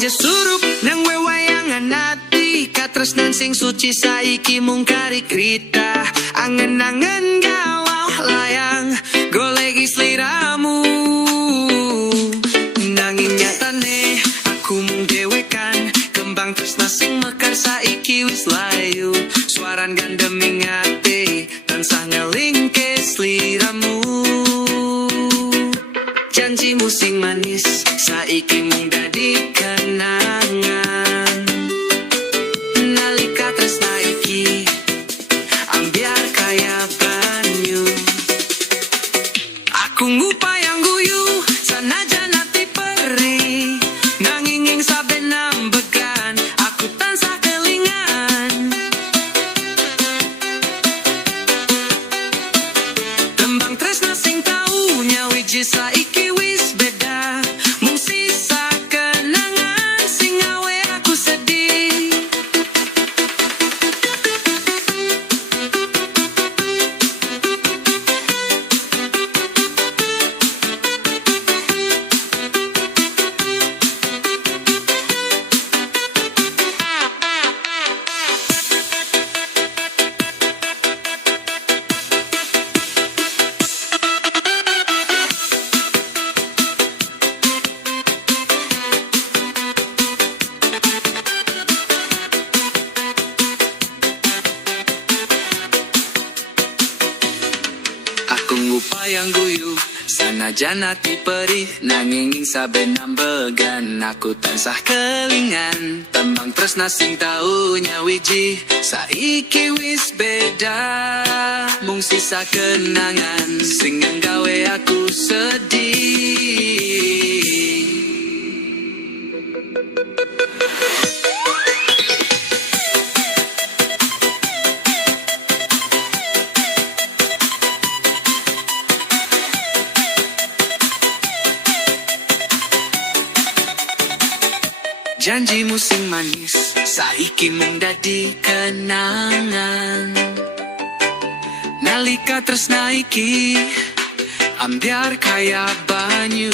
Anja surup nang wewayangan hati, katresnan sing suci saiki mung kari krita. Angen-angen galau layang goleki sliramu, nanging nyatane aku mung dewekan. Kembang tresna sing mekar saiki wis layu, suaran gandeming ati tansah ngelingke sliramu. Janjimu sing manis saiki mung dadi kenangan. Nalika tresna iki ambyar kaya banyu, aku ngupayang guyu sanajan ati perih, nanging ing saben ambegan aku tansah kelingan. Tembang tresna sing tau nyawiji saiki wis beda, mung sisa kenangan sing gawe aku sedih. Aku ngupayang guyu sanajan ati perih, nanging ing saben ambegan aku tansah kelingan. Tembang tresna sing tau nyawiji saiki wis beda, mung sisa kenangan sing nggawe aku sedih. Janjimu sing manis saiki mung dadi kenangan. Nalika tresna iki ambyar kaya banyu,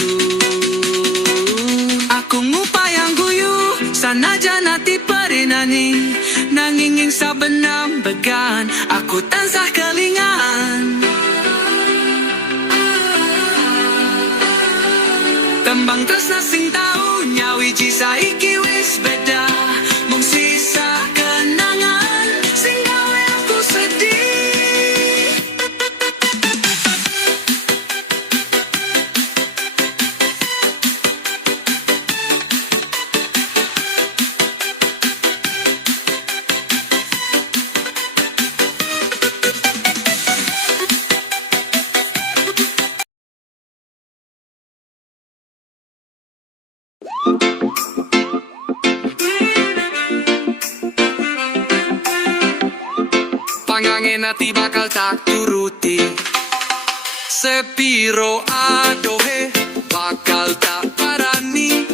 aku ngupayang guyu sanajan ati perinani, nanging ing saben ambegan aku tansah kelingan. Tembang tresna sing tau nyawiji saiki wis beda, mung sisa kenangan sing gawe aku sedih. Pangangin ati bakal tak turuti, sepiro adohe bakal tak parani,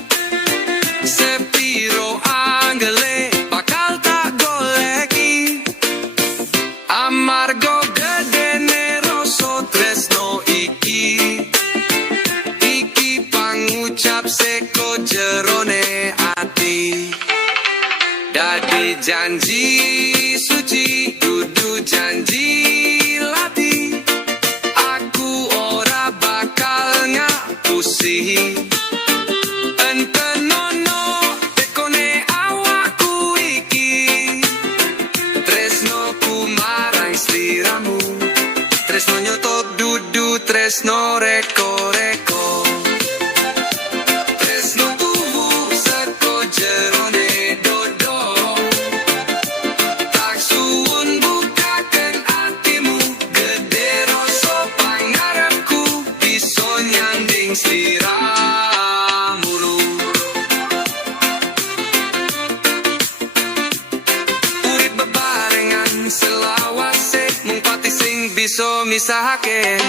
sepiro anggele bakal tak goleki. Amargo gedene rasa tresno iki, iki pangucap seko jerone ati. Dadi janji suci dudu janji lati, aku ora bakal ngapusi. Entenono tekone awakku iki, tresno ku marang sliramu, tresno nyotot dudu tresno reko-reko. Tresno tuhu seko jerone dodo, tak suwun bukaken atimu, gede rasa pangarepku bisa nyanding sliramu. Urip bebarengan selawase, mung pati sing bisa misahake.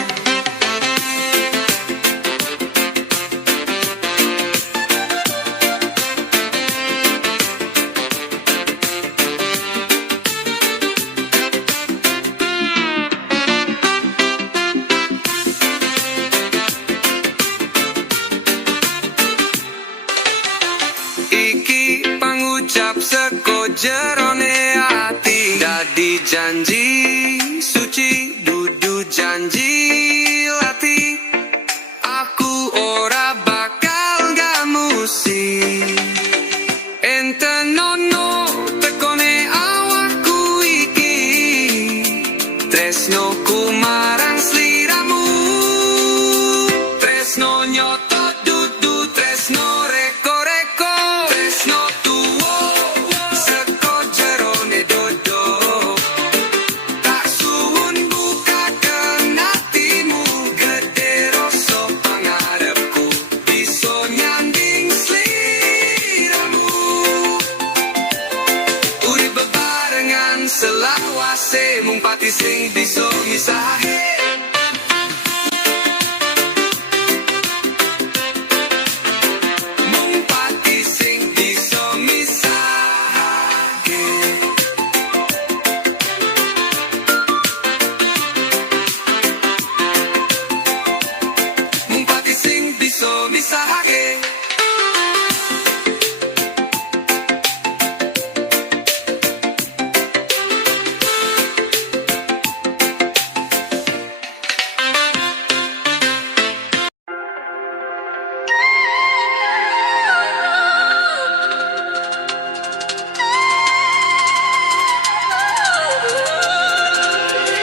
jerone ati dadi janji suci dudu janji lati aku ora bakal gamusi ente nono tekone awakku iki tresnoku marang sliramu tresno nyoto dudu tresno reko-reko tresno tuwo seko jerone dodo tak suwun bukaken atimu gede rasa pangarepku bisa nyanding sliramu urip bebarengan selawase mung pati sing bisa misahe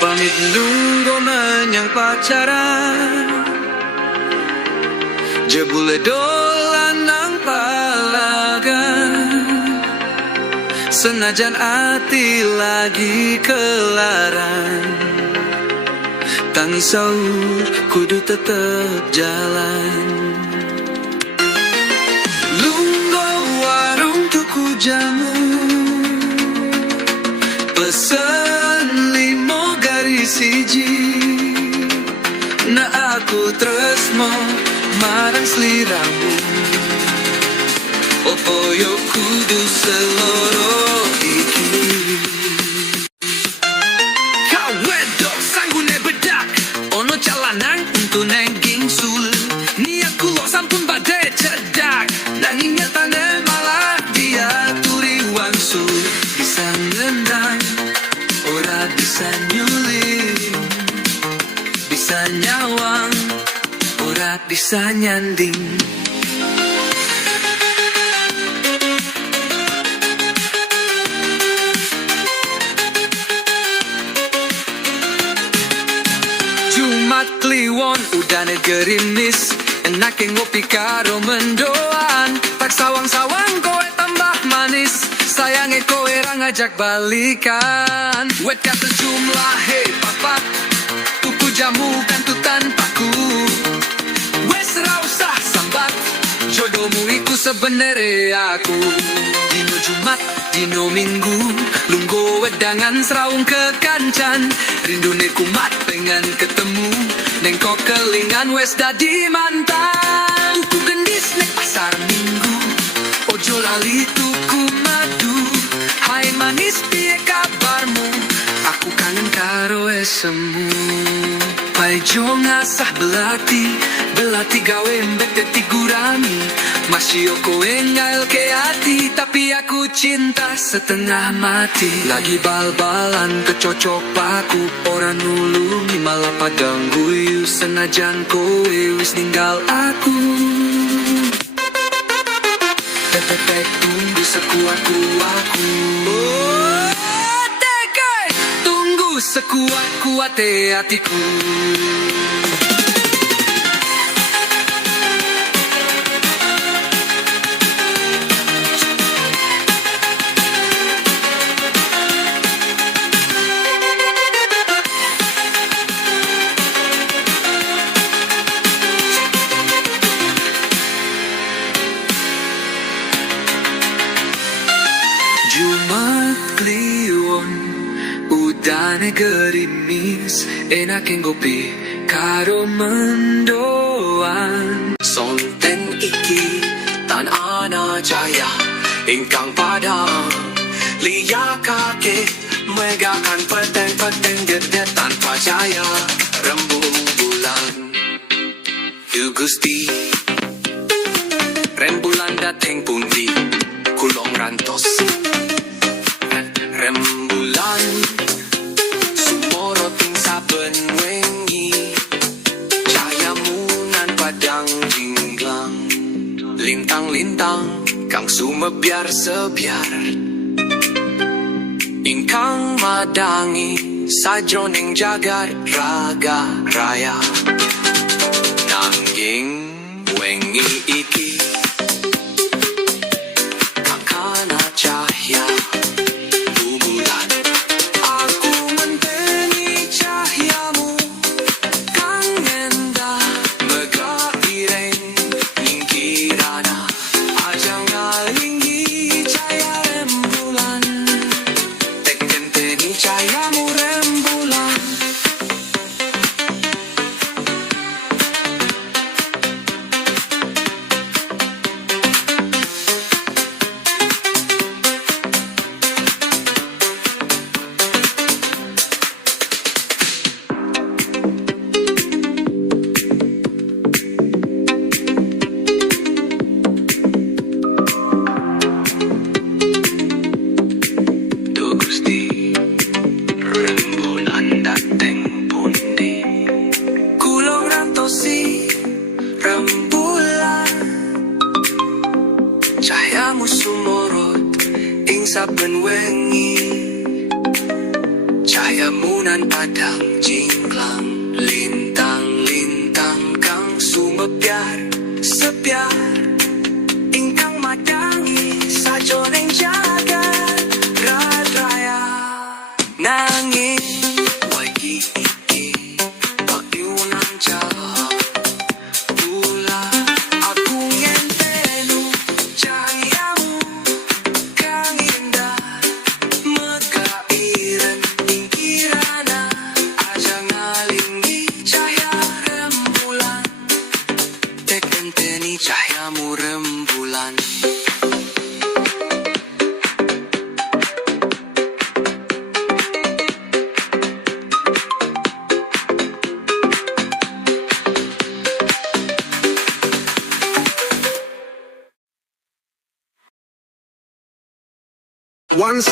pamit lunggo menyang pacaran jebule dolan nang palagan senajan ati lagi kelaran tangis saur kudu tetep jalan lunggo warung tuku jamu pesen limo siji na aku tresno marang sliramu opo yo kudu seloro iki kau wedok sanggune bedak ono jalanan untuk neng gingsul ni aku lo sampun badai cedak nanging nyatane malah dia turi wangsul bisa ngendang ora bisa nyuling bisa nyawang ora bisa nyanding Jumat Kliwon udane gerimis enake ngopi karo mendoan tak sawang-sawang kowe tambah manis sayange kowe ra ngajak balikan wet kata jumlah hey papat tuku jamu kantutan paku wes ra usah sambat jodohmu iku sebenere aku dino Jumat dino Minggu lunggo wedangan sraung kekancan rindune kumat pengen ketemu neng kok kelingan wes dadi mantan tuku gendis nek pasar Minggu ojo lali tuku madu hai manis piye kabarmu aku kangen karo esemu Paijo ngasah belati gawe mbek teti gurami masih kowe ngail ke hati tapi aku cinta setengah mati lagi bal-balan kecocok paku orang nulungi malah padang guyu senajan kowe wis ninggal aku Tetek tunggu sekuat-kuatku oh, teke tunggu sekuat-kuat hatiku Jumat Kliwon udane gerimis enake ngopi karo mendoan sonten iki tan ana jaya ingkang padang liya kake megakan peteng-peteng gede tanpa jaya rembung bulan Yu Gusti rembulan dateng pundi kulong rantos rembulan sumoroting saben wengi cahayamu nan padang jinglang lintang-lintang kang sumebyar sebyar ingkang madangi sajroning jagat raga raya nangging wengi iki kang kana cahya bulan aku menteni cahyamu kang endah megairing ning kirana ajang ngalinggi cahaya rembulan tek genteni cahayamu rembulan. Duh Gusti rembulan dateng pundi kulong rantosi rembulan cahayamu sumorot ing saben wengi cahayamu nan padang jingklang lintang-lintang kang sumebyar sebyar ingkang madangi sajroning jagat raya nanging wagi iki pakiunan jahat pula aku ngentenu cahayamu kang indah megairen ing kirana ajang ngalinggi cahaya rembulan tek ngenteni cahayamu rembulan. Once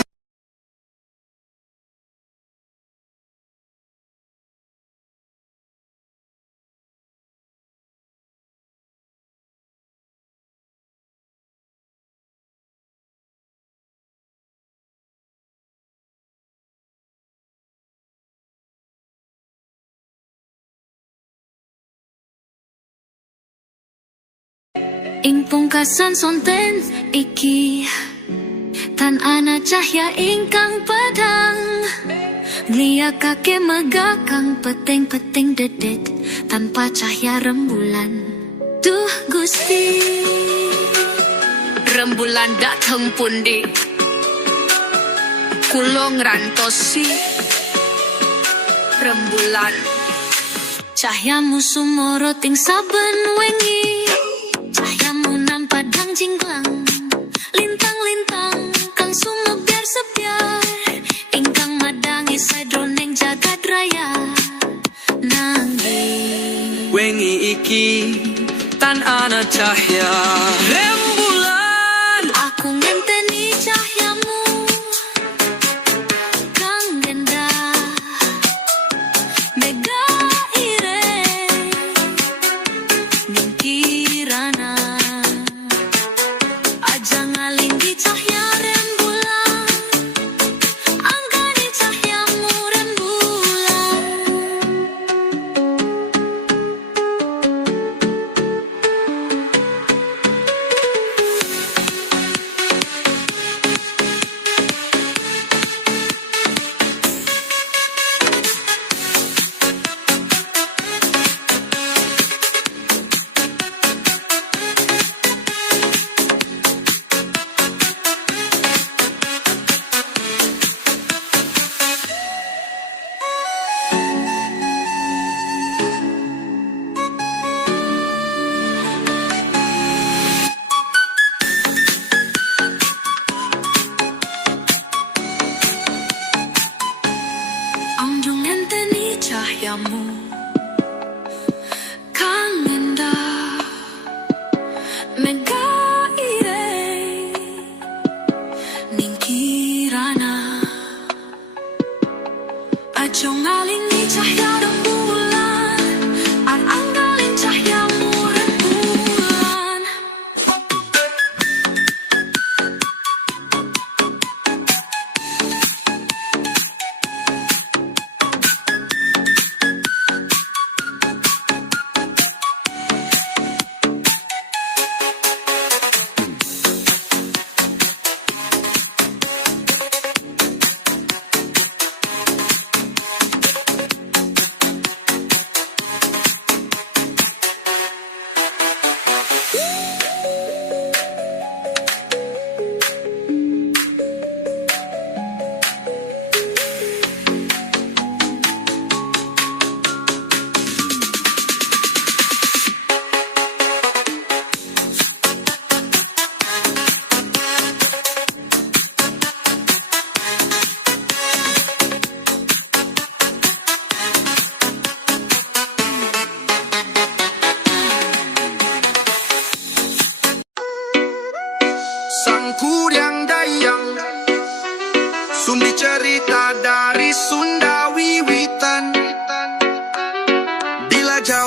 Ing pungkasan sonten iki tan ana cahya ingkang padang ngliakake megakang peteng-peteng dedet tanpa cahya rembulan. Duh Gusti rembulan dateng pundi kulong rantosi rembulan cahyamu sumorot ing saben wengi cahayamu nan padang jingklang lintang-lintang kang sumebyar sebyar ingkang madangi sadroning jagat raya nanging Wengi iki tan ana cahya rembulan aku ngenteni cahyamu kang gendah mega ireng ning kirana aja ngalinggi cahya rembulan anggani cahyamu rembulan.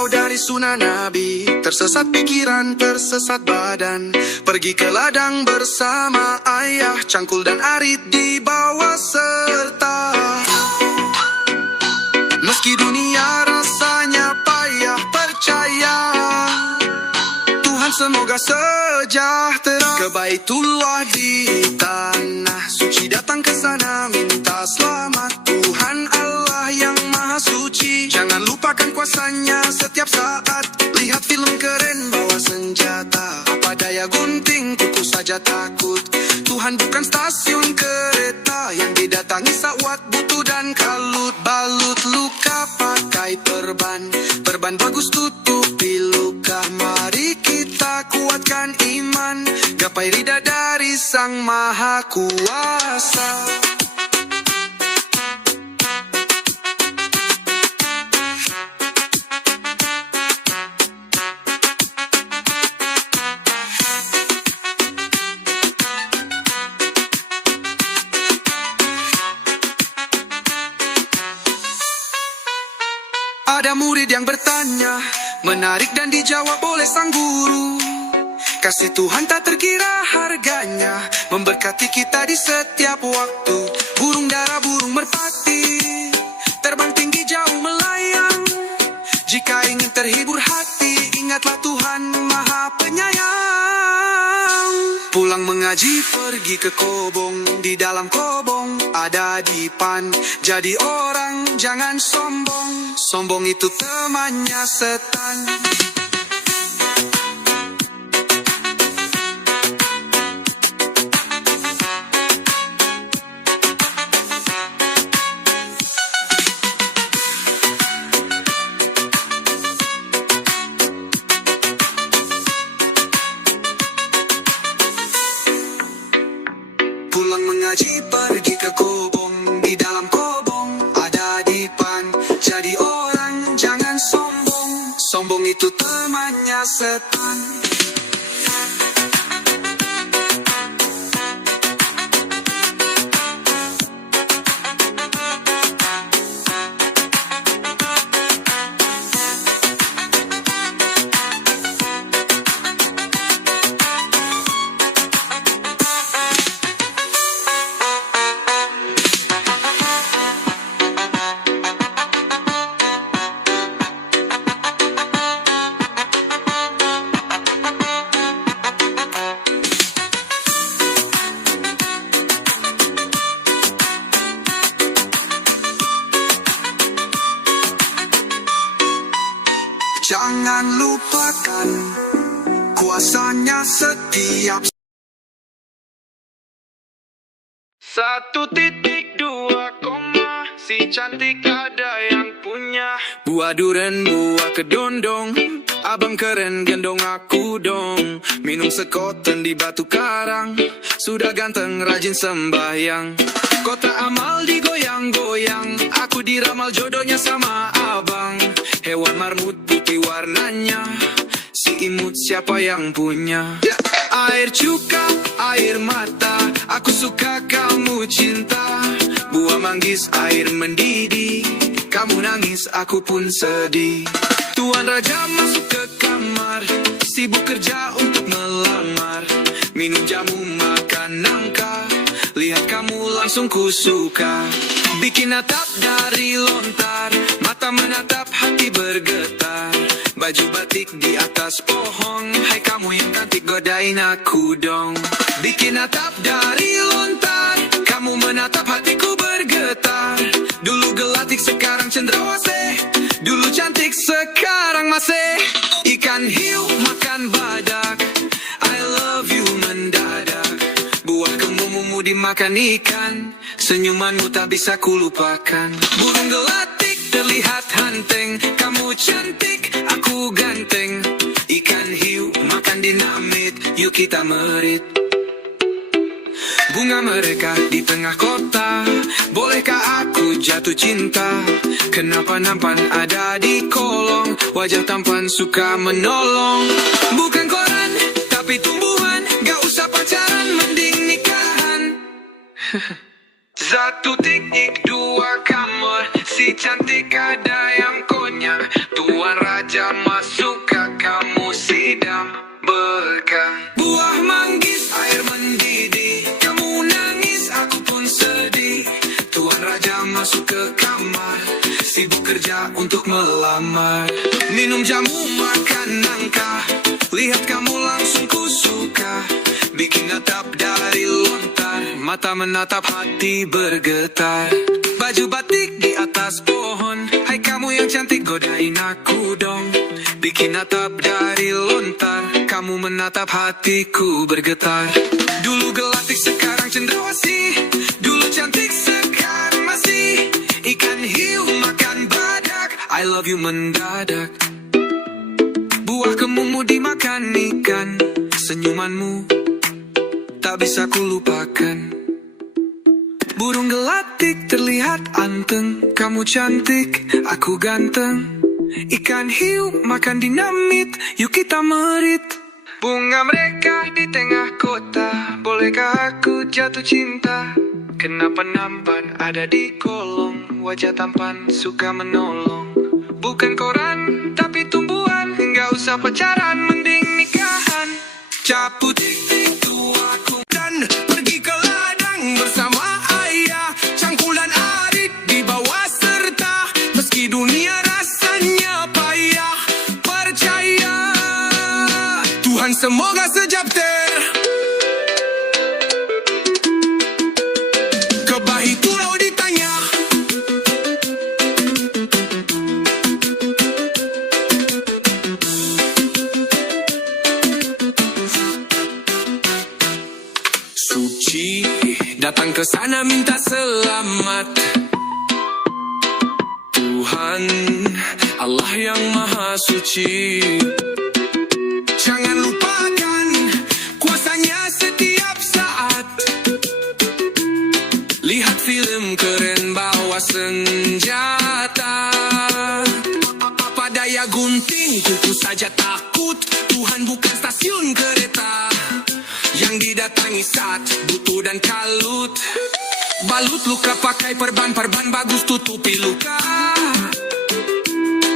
jauh dari sunnah Nabi. Tersesat pikiran, tersesat badan. Pergi ke ladang bersama ayah, cangkul dan arit di bawah serta. Meski dunia rasanya payah, percaya Tuhan semoga sejahtera. Ke Baitullah di tanah suci, datang ke sana minta selamat. Tuhan Allah yang maha suci, jangan lupakan kuasanya setiap saat. Lihat film keren bawa senjata, apa daya gunting kuku saja takut. Tuhan bukan stasiun kereta yang didatangi saat butuh dan kalut. Balut luka pakai perban, perban bagus tutupi luka. Mari kita kuatkan iman, gapai ridha dari Sang Maha Kuasa. Ada murid yang bertanya, menarik dan dijawab oleh sang guru. Kasih Tuhan tak terkira harganya, memberkati kita di setiap waktu. Burung dara, burung merpati, terbang tinggi jauh melayang. Jika ingin terhibur hati, ingatlah Tuhan Maha Penyayang. Pulang mengaji, pergi ke kobong, di dalam kobong ada dipan. Jadi orang jangan sombong, sombong itu temannya setan. Pulang mengaji, pergi ke kobong, di dalam kobong ada dipan. Jadi orang jangan sombong, sombong itu temannya setan. Jangan lupakan kuasanya setiap. 1.2 koma, si cantik ada yang punya. Buah duren, buah kedondong, abang keren gendong aku dong. Minum sekoten di Batu Karang, sudah ganteng rajin sembahyang. Kota amal digoyang-goyang, aku diramal jodohnya sama abang. Hewan marmut putih warnanya, si imut siapa yang punya? Air cuka, air mata, aku suka kamu cinta. Buah manggis, air mendidih, kamu nangis, aku pun sedih. Tuan Raja masuk ke kamar, sibuk kerja untuk melamar. Minum jamu, makan nangka, lihat kamu langsung ku suka. Bikin atap dari lontar, mata menatap, hati bergetar. Baju batik di atas pohon, hai kamu yang cantik godain aku dong. Bikin atap dari lontar, kamu menatap, hatiku bergetar. Dulu gelatik sekarang cendrawasih, dulu cantik sekarang masih. Ikan hiu makan badak, I love you mendadak. Buah kemumu dimakan ikan, senyumanmu tak bisa kulupakan. Burung gelatik terlihat hanteng, kamu cantik, aku ganteng. Ikan hiu makan dinamit, yuk kita merit. Bunga mereka di tengah kota, bolehkah aku jatuh cinta? Kenapa nampan ada di kolong, wajah tampan suka menolong. Bukan koran, tapi tumbuhan, gak usah pacaran, mending nikahan. 1.2 kamar, si cantik ada yang konyol. Tuan Raja masukkan kamu sidam berkah. Buah manggis, air mendidih, kamu nangis, aku pun sedih. Tuan Raja masuk ke kamar, sibuk kerja untuk melamar. Minum jamu, makan nangka, lihat kamu langsung ku suka. Bikin atap dari lontar, mata menatap hati bergetar. Baju batik di atas pohon, hai kamu yang cantik godain aku dong. Bikin atap dari lontar, kamu menatap hatiku bergetar. Dulu gelatik sekarang cendrawasih, dulu cantik sekarang masih. Ikan hiu makan badak, I love you mendadak. Buah kemumu dimakan ikan, senyumanmu tak bisa kulupakan. Burung gelatik terlihat anteng, kamu cantik, aku ganteng. Ikan hiu makan dinamit, yuk kita merit. Bunga mereka di tengah kota, bolehkah aku jatuh cinta? Kenapa nampan ada di kolong, wajah tampan suka menolong. Bukan koran, tapi tumbuhan, nggak usah pacaran, mending nikahan. Caput itu aku dan pergi ke ladang bersama ayah. Cangkulan arit di bawah serta, meski dunia rasanya payah. Percaya Tuhan semoga sejapter. Ke bahi pulau ditanya, Suci datang ke sana minta selamat. Tuhan Allah yang maha suci, jangan lupakan kuasanya setiap saat. Lihat film keren bawa senjata. Apa daya gunting kuku saja takut. Tuhan bukan stasiun kereta yang didatangi saat butuh dan kalut. Balut luka pakai perban bagus tutupi luka.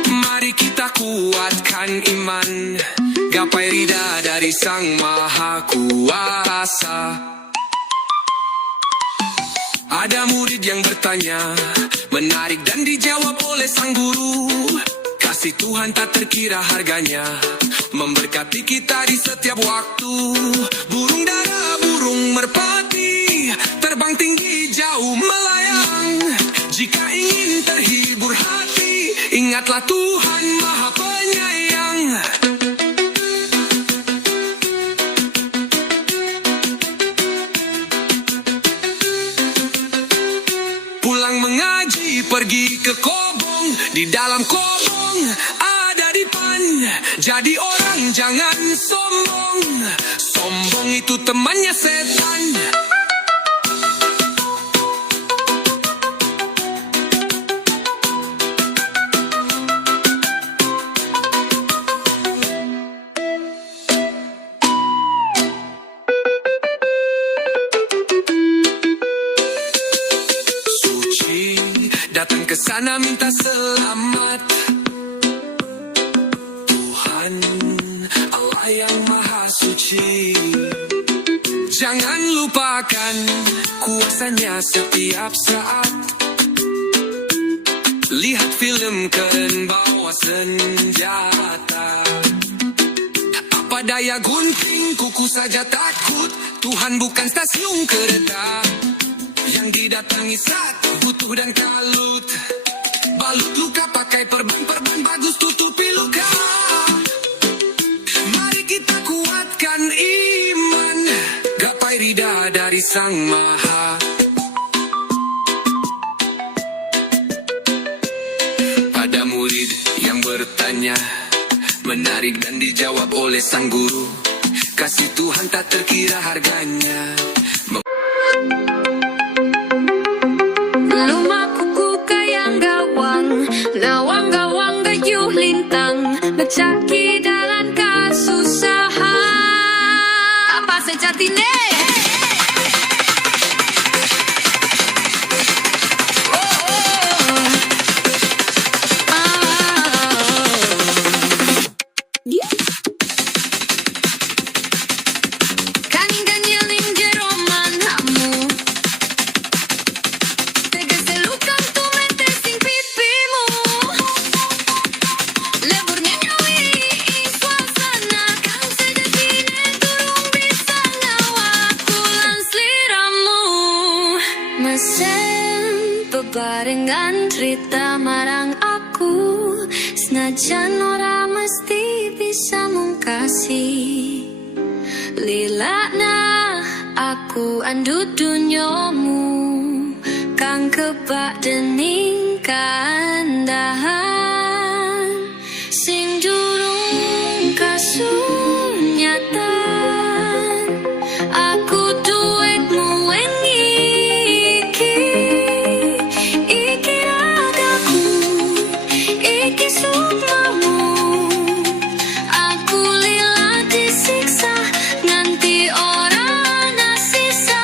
Mari kita kuatkan iman, gapai ridha dari Sang Maha Kuasa. Ada murid yang bertanya, menarik dan dijawab oleh sang guru. Kasih Tuhan tak terkira harganya, memberkati kita di setiap waktu. Burung dara, burung merpati, terbang tinggi jauh melayang. Jika ingin terhibur hati, ingatlah Tuhan Maha Penyayang. Pulang mengaji, pergi ke kobong, di dalam kobong ada dipan. Jadi orang jangan sombong, sombong itu temannya setan. Suci datang ke sana minta selamat. Tuhan Allah yang maha suci, jangan lupakan kuasanya setiap saat. Lihat film keren bawa senjata. Apa daya gunting kuku saja takut. Tuhan bukan stasiun kereta yang didatangi saat butuh dan kalut. Balut luka pakai perban bagus tutupi luka. Mari kita kuatkan iman, gapai ridha dari Sang Maha. Ada murid yang bertanya, menarik dan dijawab oleh sang guru. Kasih Tuhan tak terkira harganya. Lumakuku kayang gawang, nawang gawang gayuh lintang, ngecaki dalam kasusahan. Apa sejatine? dengan cerita marang aku, senajan ora mesti bisa mungkasi. Lilakna aku andut dunyomu, kang kebak dening kandahan, sing durung kasunyatan. Aku duitmu iki, iki ragaku, iki sukmamu. Aku lila disiksa nganti ora ana sisa.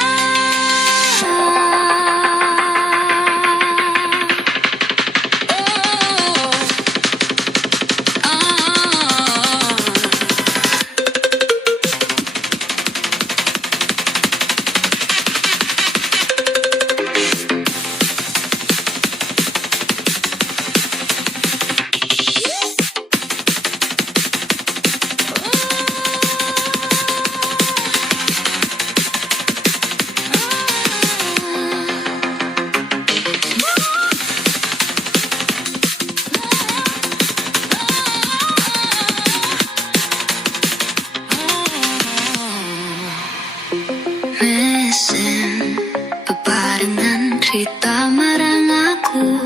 Mesen bebarengan cerita marang aku,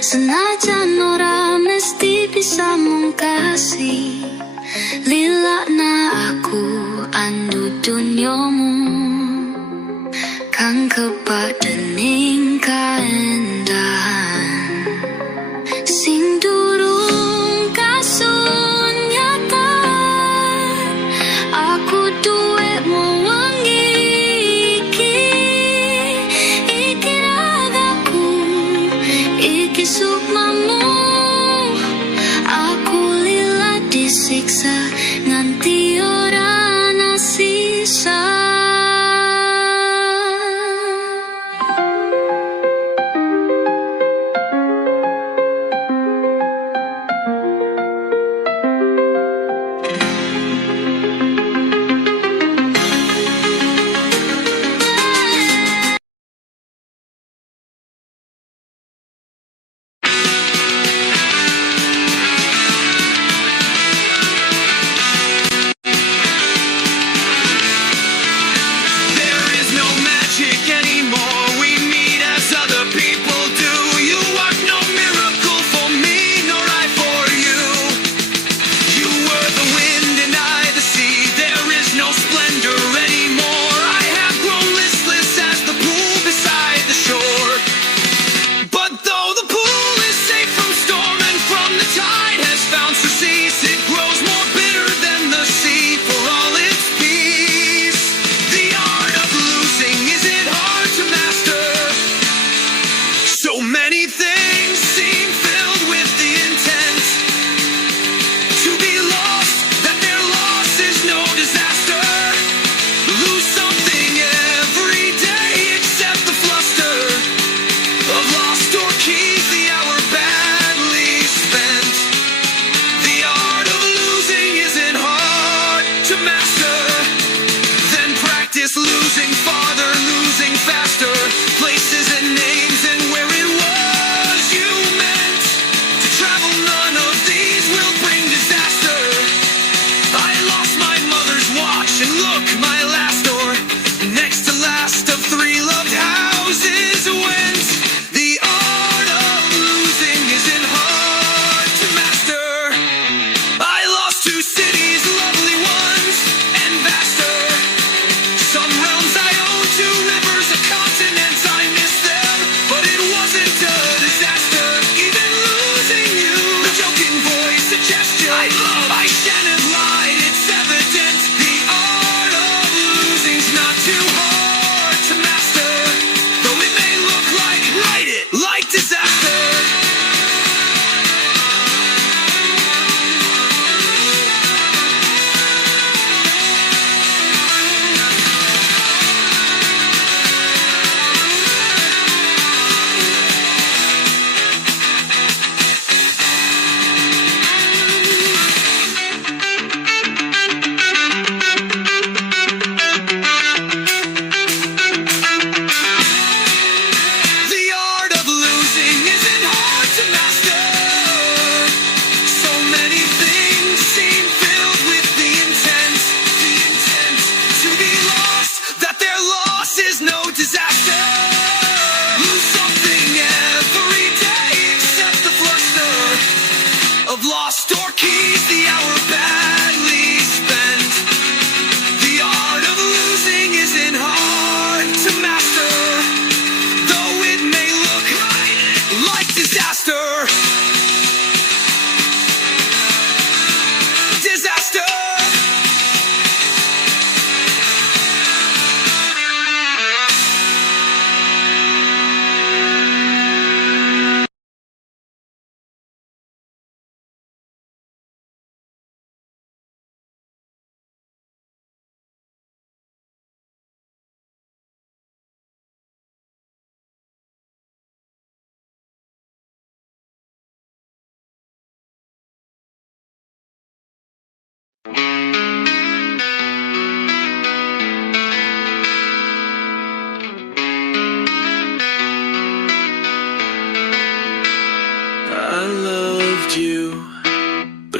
senajan ora mesti bisa mungkasi. Lilakna aku andu dunyomu, kang kebak dening kaendahan, sing durung kasunyatan. Aku duitmu iki ragaku, iki sukmamu. Aku lila disiksa nganti ora ana sisa.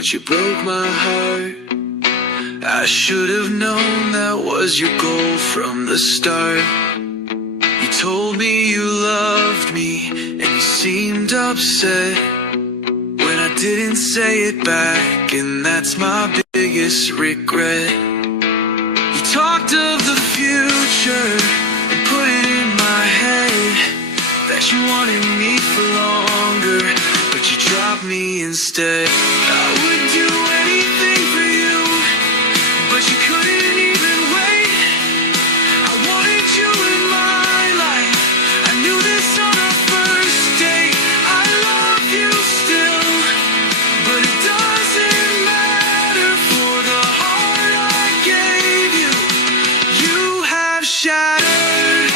but you broke my heart. I should have known that was your goal from the start. You told me you loved me, and you seemed upset when I didn't say it back, and that's my biggest regret. You talked of the future and put it in my head that you wanted me for longer, but you dropped me instead. I would do anything for you, but you couldn't even wait. I wanted you in my life. I knew this on our first date. I love you still, but it doesn't matter for the heart I gave you. You have shattered.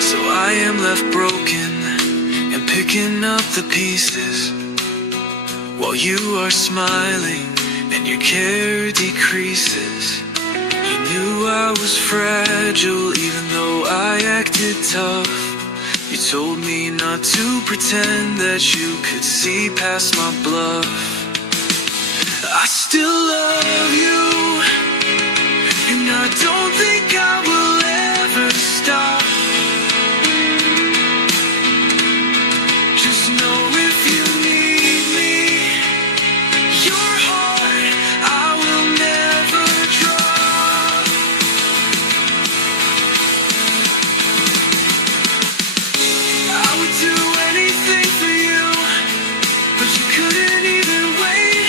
So I am left broken and picking up the pieces, while you are smiling and your care decreases. You knew I was fragile even though I acted tough. You told me not to pretend that you could see past my bluff. I still love you, and I don't think I will ever stop. Just know if you need me, your heart I will never drop. I would do anything for you, but you couldn't even wait.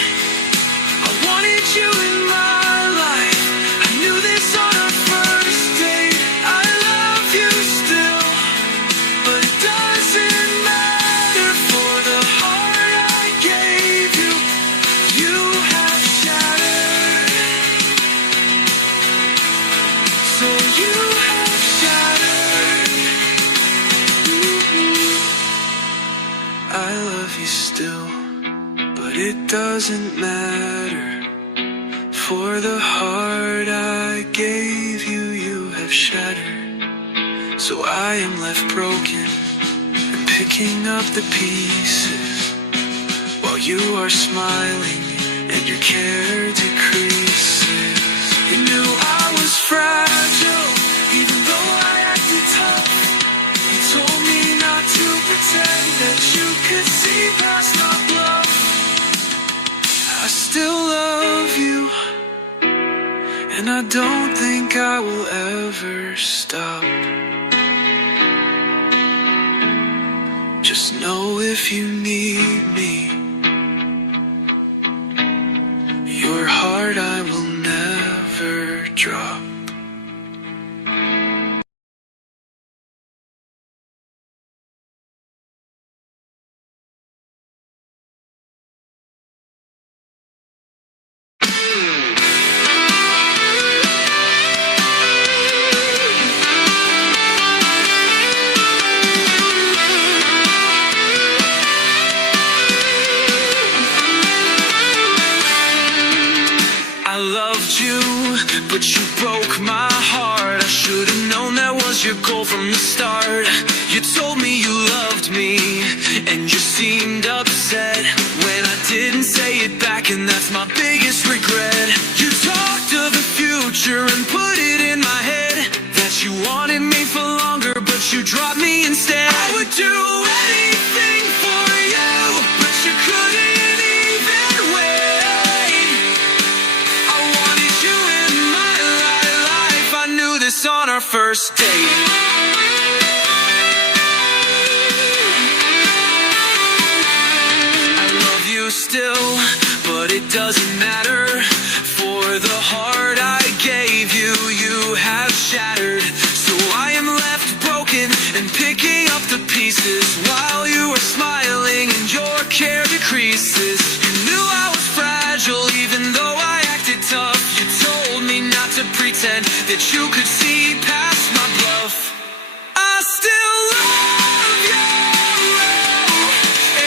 I wanted you in my life. I knew this on our first date. I love you still, but it doesn't matter for the heart I gave you. You have shattered. So you have shattered. I love you still, but it doesn't matter for the heart I gave you. You have shattered. So I am left broken and picking up the pieces, while you are smiling and your care decreases. You knew I was fragile even though I acted tough. You told me not to pretend that you could see past my bluff. I still love you, and I don't think I will ever stop. Just know if you need me, your heart I will never drop. I loved you, but you broke my heart. I should have known that was your goal from the start. You told me you loved me, and you seemed upset when I didn't say it back, and that's my biggest regret. You talked of the future and put it in my head that you wanted me for longer, but you dropped me instead. I would do anything for you, but you couldn't even wait. I wanted you in my life. I knew this on our first date. I love you still, but it doesn't matter for the heart I gave you. You have shattered. So I am left broken and picking up the pieces, while you are smiling and your care decreases. You knew I was fragile even though I acted tough. You told me not to pretend that you could see past my bluff. I still love you,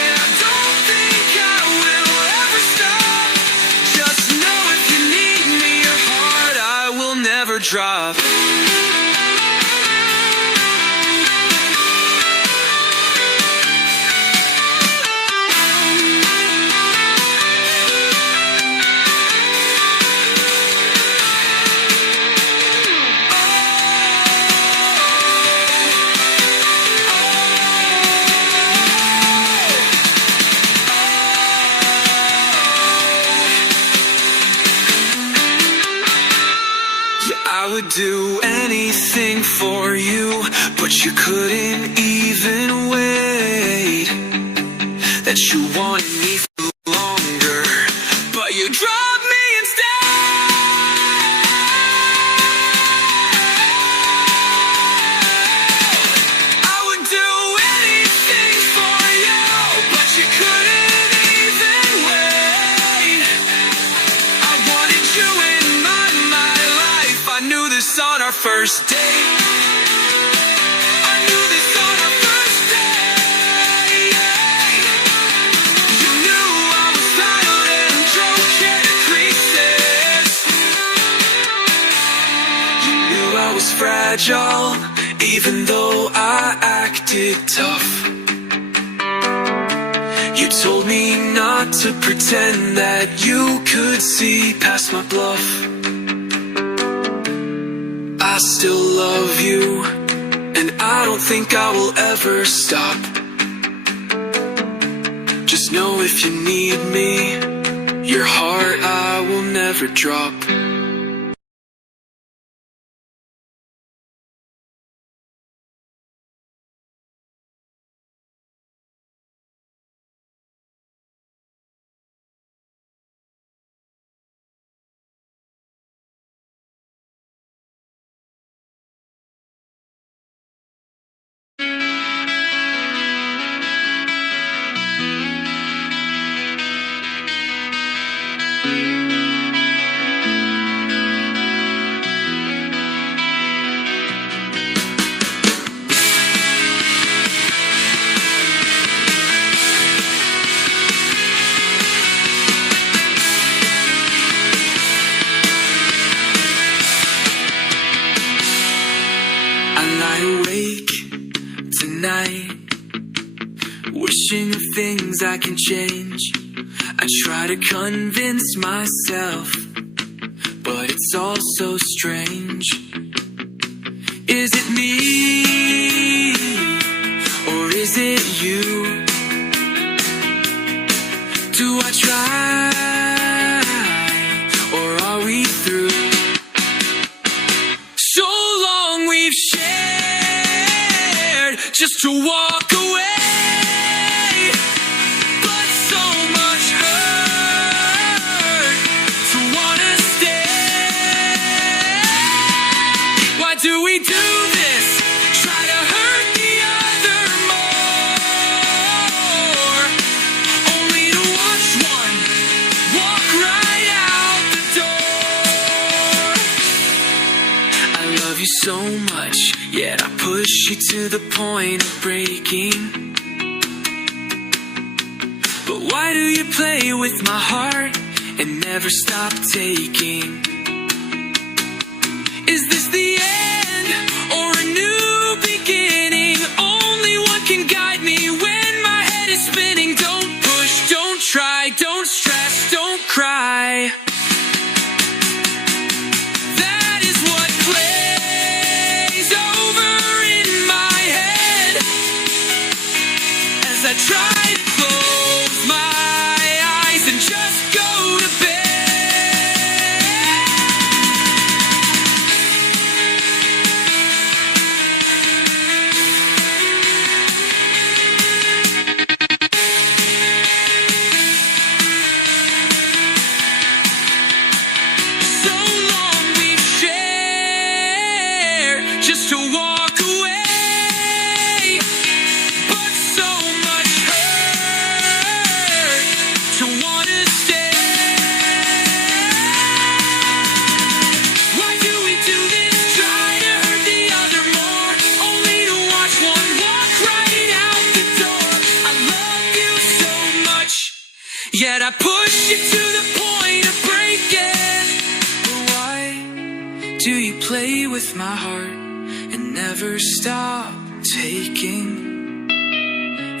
and I don't think I will ever stop. Just know if you need me, your heart I will never drop. you couldn't even wait. That you wanted me for longer, but you dropped me instead. I would do anything for you, but you couldn't even wait. I wanted you in my life. I knew this on our first date. I knew this on our first date. You knew I was tired and drunk and creases. You knew I was fragile, even though I acted tough. You told me not to pretend that you could see past my bluff. I still love you, and I don't think I will ever stop. Just know if you need me, your heart I will never drop. Awake tonight, wishing of things I can change. I try to convince myself, but it's all so strange. Is it me, or is it you? Do I try, or are we through? So long we've shared just to walk away, but so much hurt to wanna stay. Why do we do this? Try to hurt the other more, only to watch one walk right out the door. I love you so much, yet I push you to the point of breaking. But why do you play with my heart and never stop taking? Is this the end or a new beginning? Only one can guide me when my head is spinning. Don't push, don't try, don't stress, don't cry. That is what plays over in my head as I try to close my eyes and just go to bed. So long we've shared just to walk away, but so much hurt to wanna stay. Why do we do this? Try to hurt the other more, only to watch one walk right out the door. I love you so much, yet I push you to the point of breaking. But why do you play with my heart and never stop taking?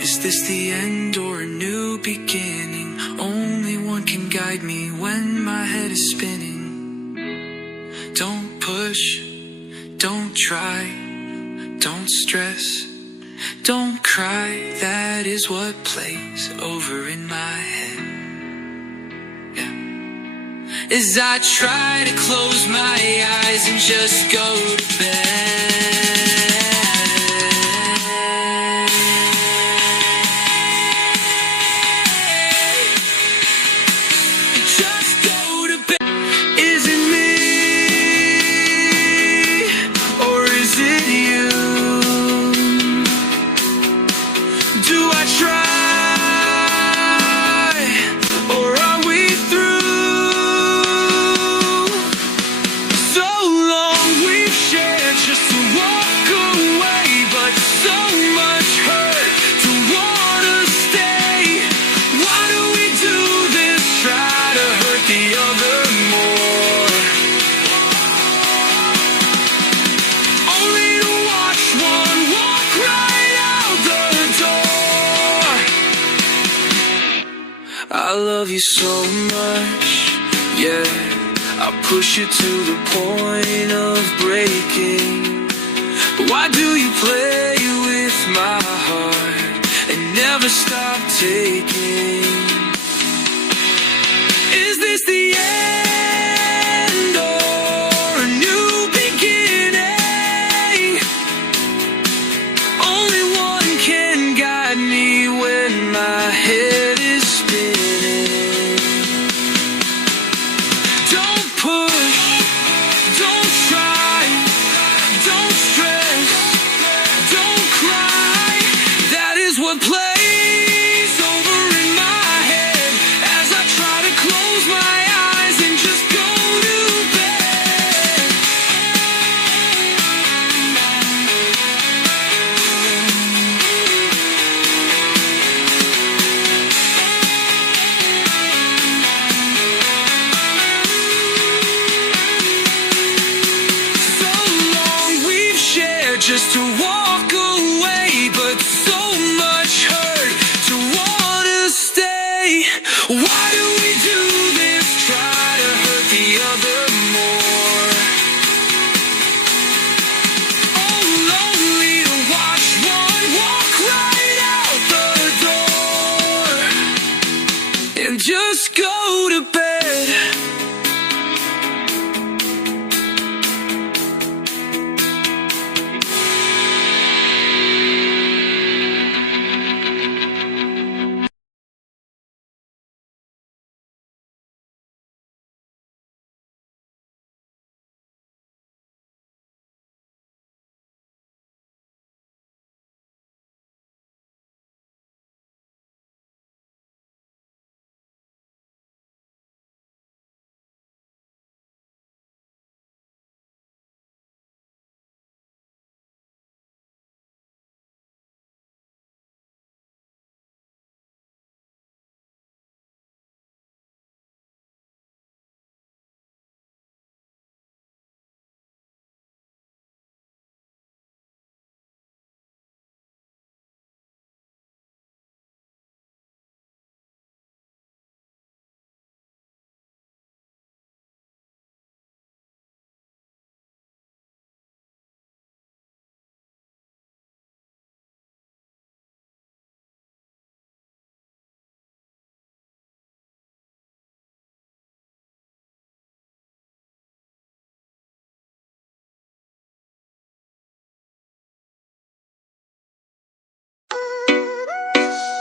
Is this the end or a new beginning? Only one can guide me when my head is spinning. Don't push, don't try, don't stress, don't cry. That is what plays over in my head. Yeah. As I try to close my eyes and just go to bed. love you so much, yeah. I push you to the point of breaking. But why do you play with my heart and never stop taking? Is this the end or a new beginning? Only one can guide me when my head is spinning. Don't push, don't try, don't stress, don't cry. That is what plays over in my head as I try to close my eyes and just go to bed. So long we've shared just to walk away, but so much hurt to wanna stay. Why do we do this? Try to hurt the other more. Oh, lonely to watch one walk right out the door and just go to bed.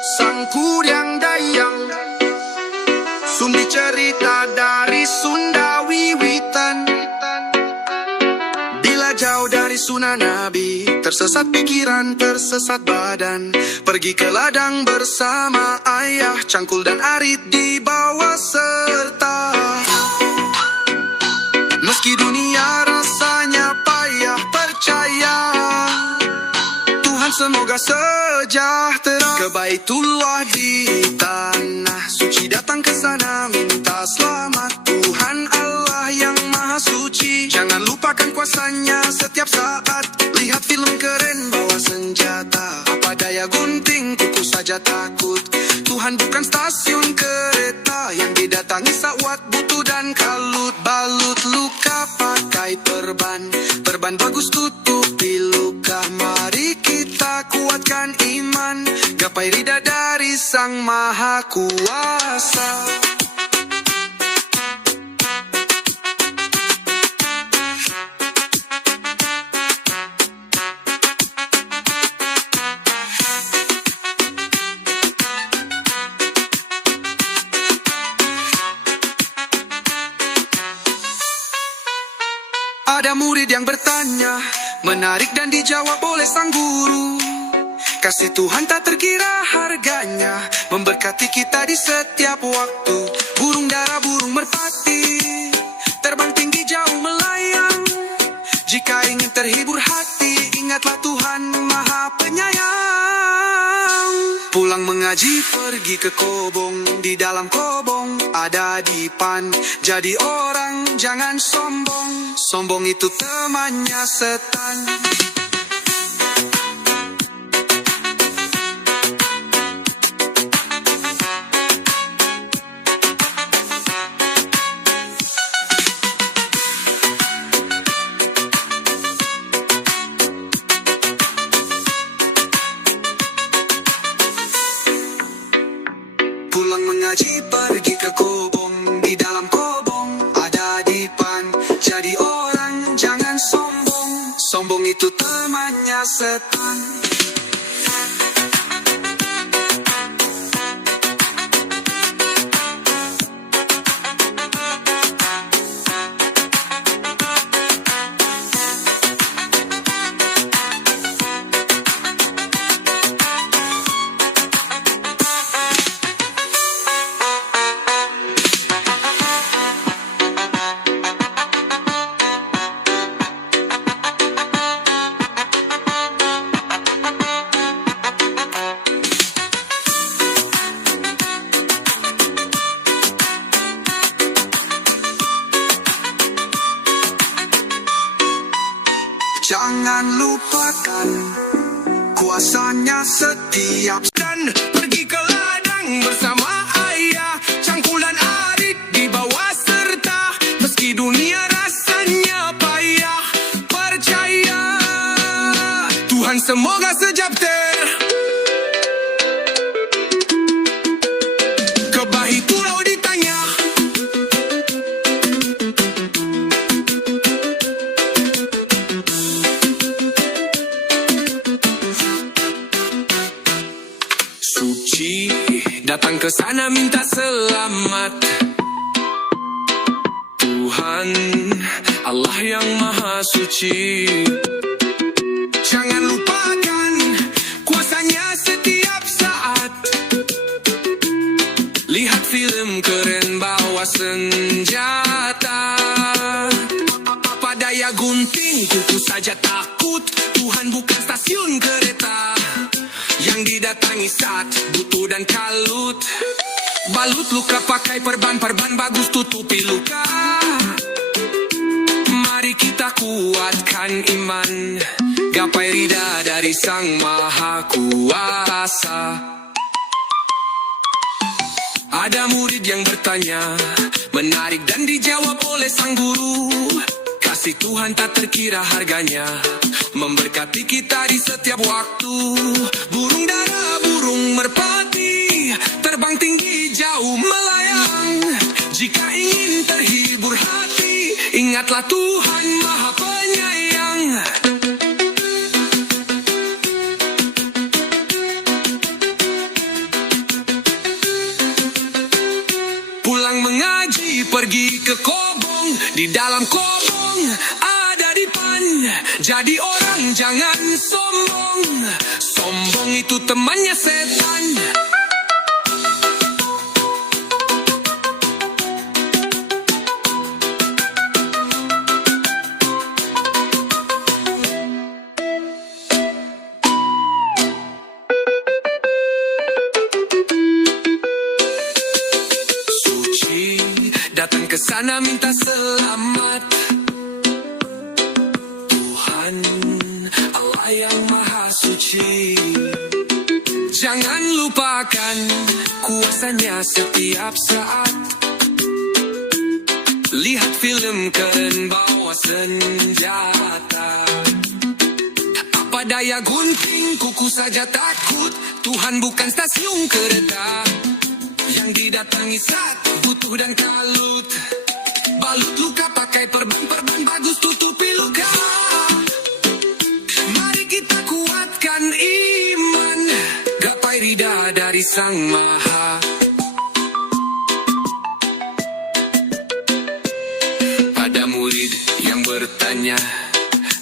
Sang Kuryang Dayang, sumbi cerita dari Sunda Wiwitan. Bila jauh dari sunnah Nabi, tersesat pikiran, tersesat badan. Pergi ke ladang bersama ayah, Cangkul dan Arit dibawa serta. Meski dunia rasanya payah, percaya Tuhan semoga sejahtera. Ke Baitullah di tanah suci, datang ke sana minta selamat. Tuhan Allah yang maha suci, jangan lupakan kuasanya setiap saat. Lihat film keren bawa senjata, apa daya gunting kuku saja takut. Tuhan bukan stasiun kereta yang didatangi sakwat, butuh dan kalut. Balut luka pakai perban, perban bagus tutupi luka. Mari kita kuatkan iman, gapai ridha dari Sang Maha Kuasa. Ada murid yang bertanya, menarik dan dijawab oleh sang guru. Kasih Tuhan tak terkira harganya, memberkati kita di setiap waktu. Burung dara, burung merpati, terbang tinggi jauh melayang. Jika ingin terhibur hati, ingatlah Tuhan Maha Penyayang. Pulang mengaji, pergi ke kobong, di dalam kobong ada dipan. Jadi orang jangan sombong, sombong itu temannya setan. mengaji pergi ke kobong. Di dalam kobong ada dipan. Jadi orang jangan sombong. Sombong itu temannya setan. Jangan lupakan kuasanya setiap. Dan pergi ke ladang bersama ayah. Cangkulan arit di bawah serta. Meski dunia rasanya payah, percaya Tuhan semoga sejapter. Ke bahi pulau ditanya. Suci datang ke sana minta selamat. Tuhan Allah yang maha suci. Jangan lupakan kuasanya setiap saat. Lihat film keren bawa senjata. Apa daya gunting kuku saja takut. Tuhan bukan stasiun kereta yang didatangi saat butuh dan kalut. Balut luka pakai perban bagus tutupi luka. Mari kita kuatkan iman. Gapai ridha dari Sang Maha Kuasa. Ada murid yang bertanya, menarik dan dijawab oleh sang guru. Kasih Tuhan tak terkira harganya, memberkati kita di setiap waktu. Burung dara, burung merpati, terbang tinggi jauh melayang. Jika ingin terhibur hati, ingatlah Tuhan Maha Penyayang. Pulang mengaji, pergi ke kobong. Di dalam kobong ada dipan. Jadi orang jangan sombong. Sombong itu temannya setan. Suci datang ke sana minta selamat. Tuhan Allah yang maha suci. Jangan lupakan kuasanya setiap saat. Lihat film keren bawa senjata. Apa daya gunting kuku saja takut. Tuhan bukan stasiun kereta yang didatangi saat butuh dan kalut. Balut luka pakai perban bagus tutupi luka. Mari kita kuatkan iman. Gapai ridha dari Sang Maha. Pada murid yang bertanya,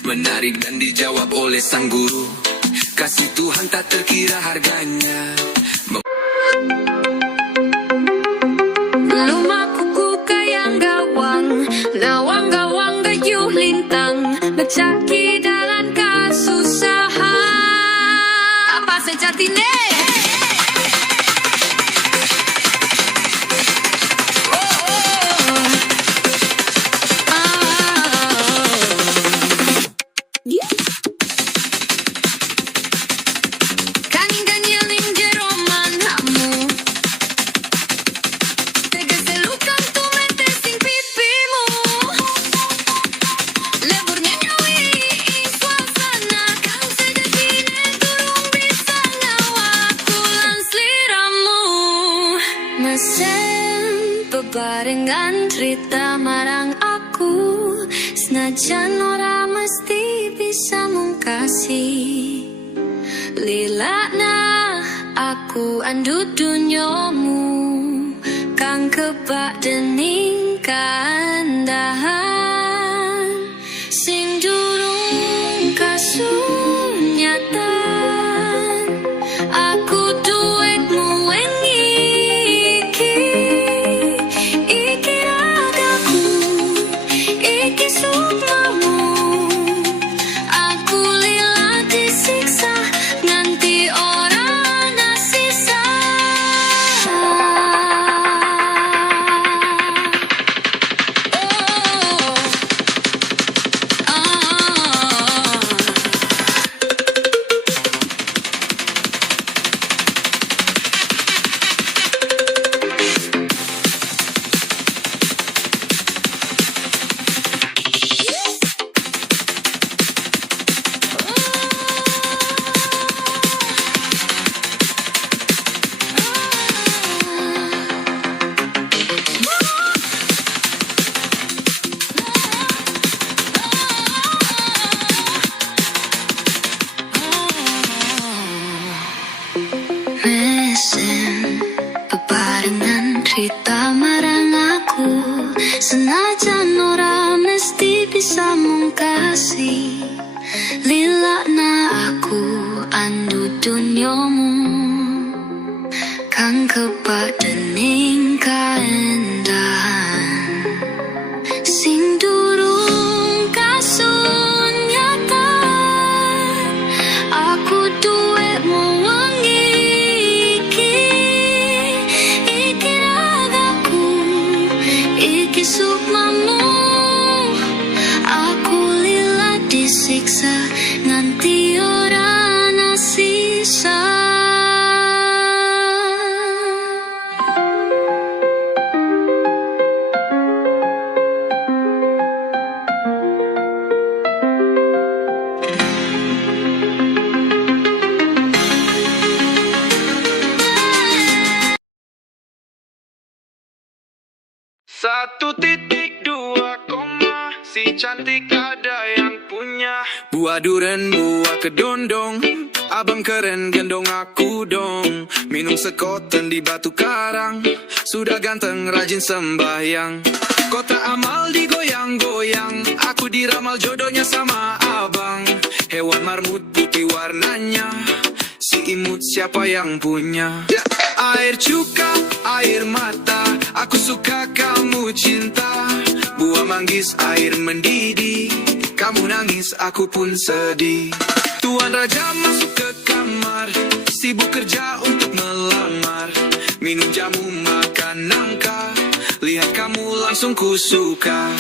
menarik dan dijawab oleh sang guru. Kasih Tuhan tak terkira harganya. Lumakuku kayang gawang, nawang gawang gayuh lintang, ngecaki dalam kasusahan. Apa sejatine? Kaning ganyaling jeroman hamu. Tegeselukan tu mente sing pipimu. Leburnya nyawi suasana. Kau sejatine turun bisa ngawak. bebarengan cerita marang aku, senajan ora mesti bisa mungkasi. Lilakna aku andut dunyomu, kang kebak dening kaandahan, sing durung kasunyatan. Aku duitmu wengi iki ragaku, iki sukmamu. Aku lila disiksa nganti ora ana sisa. Mesin bebarengan cerita marang aku, senajan ora mesti bisa mungkasi. Lilakna aku andu dunyomu, kang kebak dening kaendahan, sing durung kasunyatan. Aku duitmu wengi iki ragaku, iki sukmamu. Aku lila disiksa nganti ora ana sisa. Satu titik dua koma, si cantik ada yang punya. Buah duren, buah kedondong, abang keren gendong aku dong. Minum sekoten di batu karang, sudah ganteng rajin sembahyang. Kota amal digoyang-goyang, aku diramal jodohnya sama abang. Hewan marmut putih warnanya, si imut siapa yang punya? Air cuka, air mata, aku suka kamu cinta. Buah manggis, air mendidih, kamu nangis, aku pun sedih. Tuan Raja masuk ke kamar, sibuk kerja untuk melamar. Minum jamu, makan nangka, lihat kamu langsung ku suka.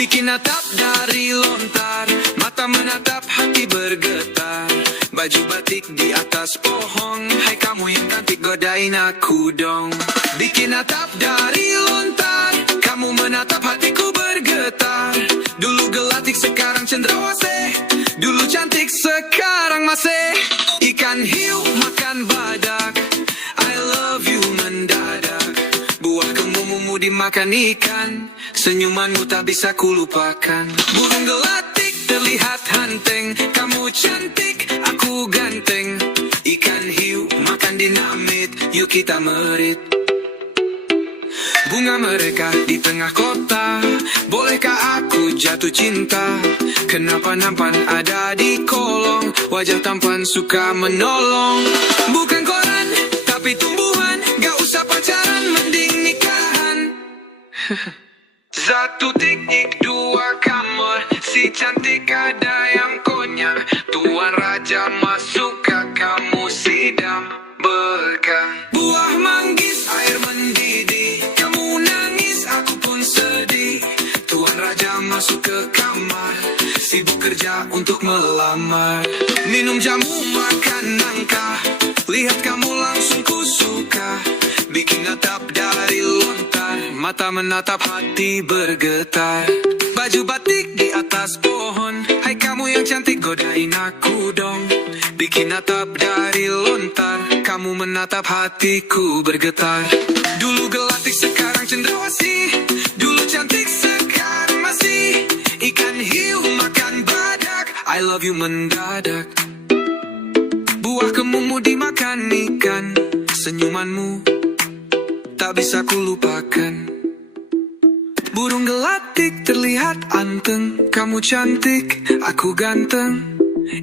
Bikin atap dari lontar, mata menatap, hati bergetar. Baju batik di atas pohon, hai kamu yang cantik godain aku dong. Bikin atap dari lontar, kamu menatap, hatiku bergetar. Dulu gelatik sekarang cendrawasih, dulu cantik sekarang masih. Ikan hiu makan badak, I love you mendadak. Buah kemumu dimakan ikan, senyumanmu tak bisa kulupakan. Burung gelatik terlihat hanteng, kamu cantik, aku ganteng. Ikan hiu makan dinamit, yuk kita merit. Bunga mereka di tengah kota, bolehkah aku jatuh cinta? Kenapa nampan ada di kolong, wajah tampan suka menolong. Bukan koran, tapi tumbuhan, gak usah pacaran, mending nikahan. Satu titik dua kamar, si cantik ada yang konyol. Tuan Raja masuk ke kamu sidam bekam. Buah manggis, air mendidih, kamu nangis, aku pun sedih. Tuan Raja masuk ke kamar, sibuk kerja untuk melamar. Minum jamu, makan nangka, lihat kamu langsung ku suka. Bikin atap dari lontar, mata menatap, hati bergetar. Baju batik di atas pohon, hai kamu yang cantik godain aku dong. Bikin atap dari lontar, kamu menatap, hatiku bergetar. Dulu gelatik sekarang cendrawasih, dulu cantik sekarang masih ikan hiu makan badak. I love you mendadak. Buah kemumu dimakan ikan, senyumanmu tak bisa kulupakan. Burung gelatik terlihat anteng, kamu cantik, aku ganteng.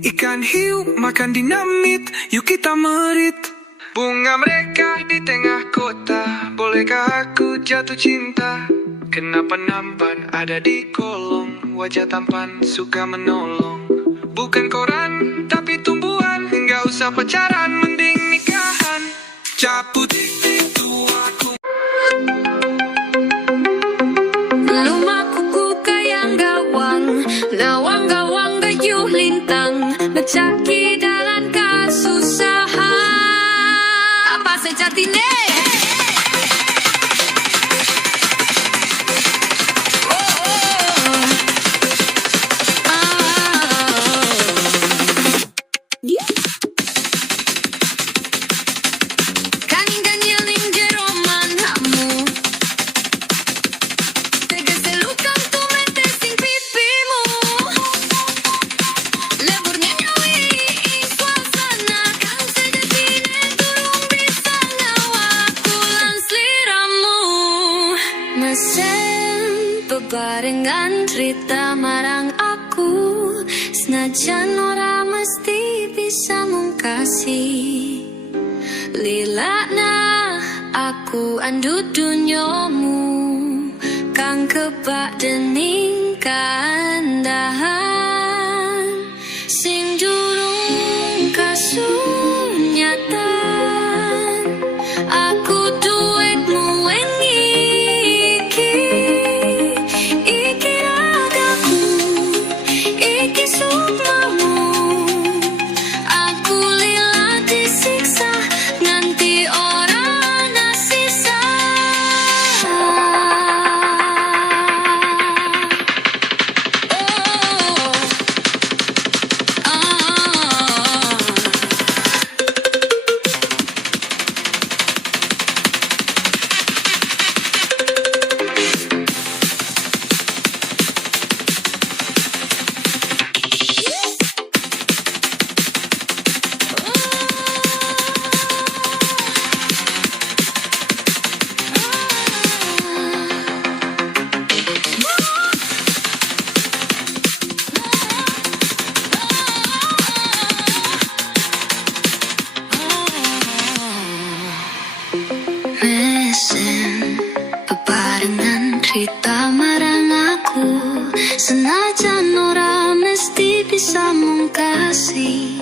Ikan hiu makan dinamit, yuk kita merit. Bunga mereka di tengah kota, bolehkah aku jatuh cinta? Kenapa nampan ada di kolong, wajah tampan suka menolong. Bukan koran tapi tumbuhan, nggak usah pacaran mending nikahan. Caput itu aku. Lumakuku kayang gawang, nawang gawang gayuh lintang, ngecaki dalam kasusahan. Apa sejatine? Kaning ganyeling jeroman hamu, tegas selukang tumete sing pipimu. Leburnya nyawi suasana, kang sejatine turung bisa ngawaku lan sliramu. Mesen bebarengan cerita marang aku, senajan ora mesti bisa mungkasi. Lilakna aku andut dunyomu, kang kebak dening kaandahan, sing durung kasunyatan. Aku duitmu wengi iki ragaku, iki sukmamu. Aku lila disiksa nganti ora ana sisa. Mesen bebarengan cerita marang aku, senajan ora mesti bisa mungkasi.